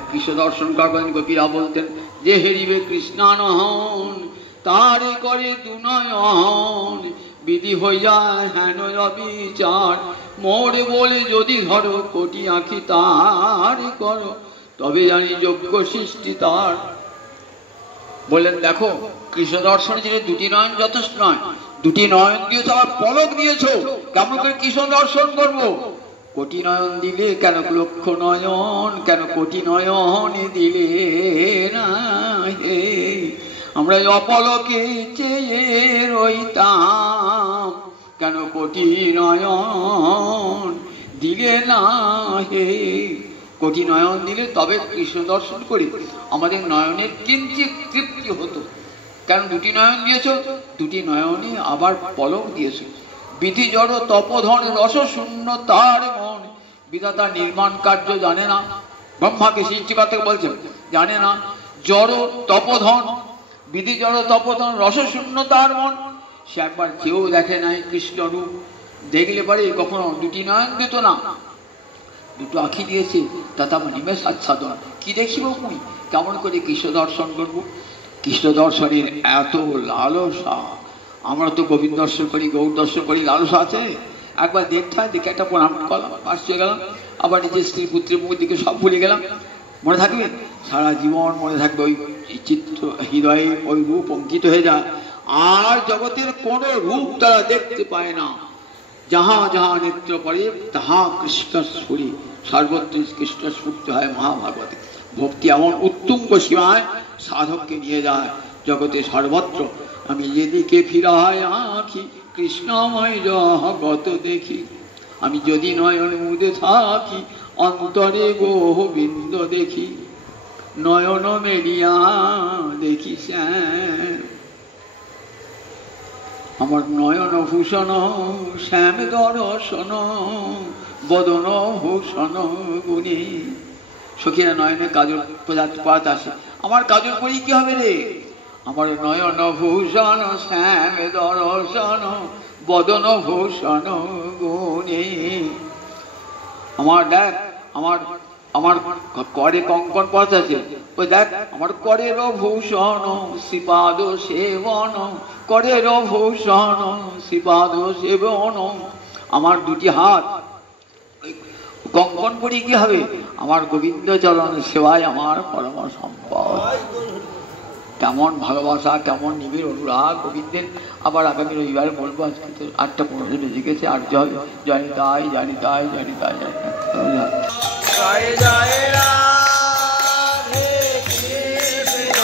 কৃষ্ণ দর্শন করেন গোপীরা বলতেন যে হেরিবে কৃষ্ণানহন তারে করে দুনয়ন। বিধি হইয়া হেন অবিচার মোরে বলে যদি ধরো কোটি আঁখি তার করো তবে জানি যোগ্য সৃষ্টি তার। বললেন দেখো কৃষ্ণ দর্শনে যদি দুটি নয়ন যথেষ্ট নয়, দুটি নয়ন দিয়েছ আবার পলক দিয়েছ, কেমন করে কৃষ্ণ দর্শন করবো? কোটি নয়ন দিলে কেন, লক্ষ নয়ন কেন কোটি নয়ন দিলে না হে। আমরা অপলকে চেয়ে রইতাম, কেন কোটি নয়ন দিলে না হে। কোটি নয়ন দিলে তবে কৃষ্ণ দর্শন করি, আমাদের নয়নের কিঞ্চিত তৃপ্তি হতো। কেন দুটি নয়ন দিয়েছ? দুটি নয়নে আবার পলক দিয়েছ। বিধি জড় তপধন রস শূন্য তার মন। বিধাতা নির্মাণ কার্য জানে না, ব্রহ্মাকে সৃষ্টিকর্তা থেকে বলছেন জানে না। জড় তপধন, বিধি জড় তপধন রস শূন্য তার মন। সে একবার কেউ দেখে নাই কৃষ্ণ রূপ, দেখলে পারে কখনো দুটি নয়ন দিত না, দুটো আঁখি দিয়েছে, তাতে আমার নিমেষ আচ্ছাদন। কি দেখিব মুই, কেমন করে কৃষ্ণ দর্শন করবো? কৃষ্ণ দর্শনের এত লালসা। আমরা তো গোবিন্দ দর্শন করি, গৌর দর্শন করি, লালসা আছে। একবার দেখতে হয়, দেখে একটা প্রণাম করলাম, পাশ চলে গেলাম, আবার নিজের স্ত্রী পুত্রের মুখ দিকে সব ভুলে গেলাম। মনে থাকবে সারা জীবন, মনে থাকবে ওই চিত্র, হৃদয়ে ওই রূপ অঙ্কিত হয়ে যায়। আর জগতের কোনো রূপ তারা দেখতে পায় না। যাহা যাহা নেত্র পড়ে তাহা কৃষ্ণ স্ফুরি, সর্বত্র কৃষ্ণ স্ফূর্তি হয় মহাভাগবতে। ভক্তি এমন উত্তুঙ্গ সীমায় সাধককে নিয়ে যায় জগতে সর্বত্র। আমি যেদিকে ফিরায় আঁখি কৃষ্ণময় জগত দেখি। আমি যদি নয়ন মুদে থাকি অন্তরে গোবিন্দ দেখি। নয়ন মেলিয়া দেখি শ্যাম, আমার নয়ন ভূষণ শ্যাম দর্শন বদন ভূষণ গুণী। সখীরা নয়নে কাজল প্রজাত আসে, আমার কাজল করি কি হবে রে? আমার নয়ন ভূষণ শ্যাম দর্শন বদন ভূষণ গুণে। আমার দেখ, আমার আমার করে কঙ্কন পথ আছে, ওই দেখ আমার করের ভূষণ শ্রীপাদ সেবন, করের ভূষণ শ্রীপাদ সেবন। আমার দুটি হাত কঙ্কন করি কি হবে? আমার গোবিন্দ চরণ সেবায় আমার পরম সম্পদ। কেমন ভালোবাসা, কেমন নিবিড় অনুরাগ গোবিন্দের। আবার আগামী রবিবার বলবো, আজকে তো 8:15 বেজে গেছে, আর জয় জয় তাই জানি তাই জানি তাই জানি জয় জয় রাধে কৃষ্ণ।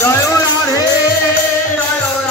জয় রাধে জয়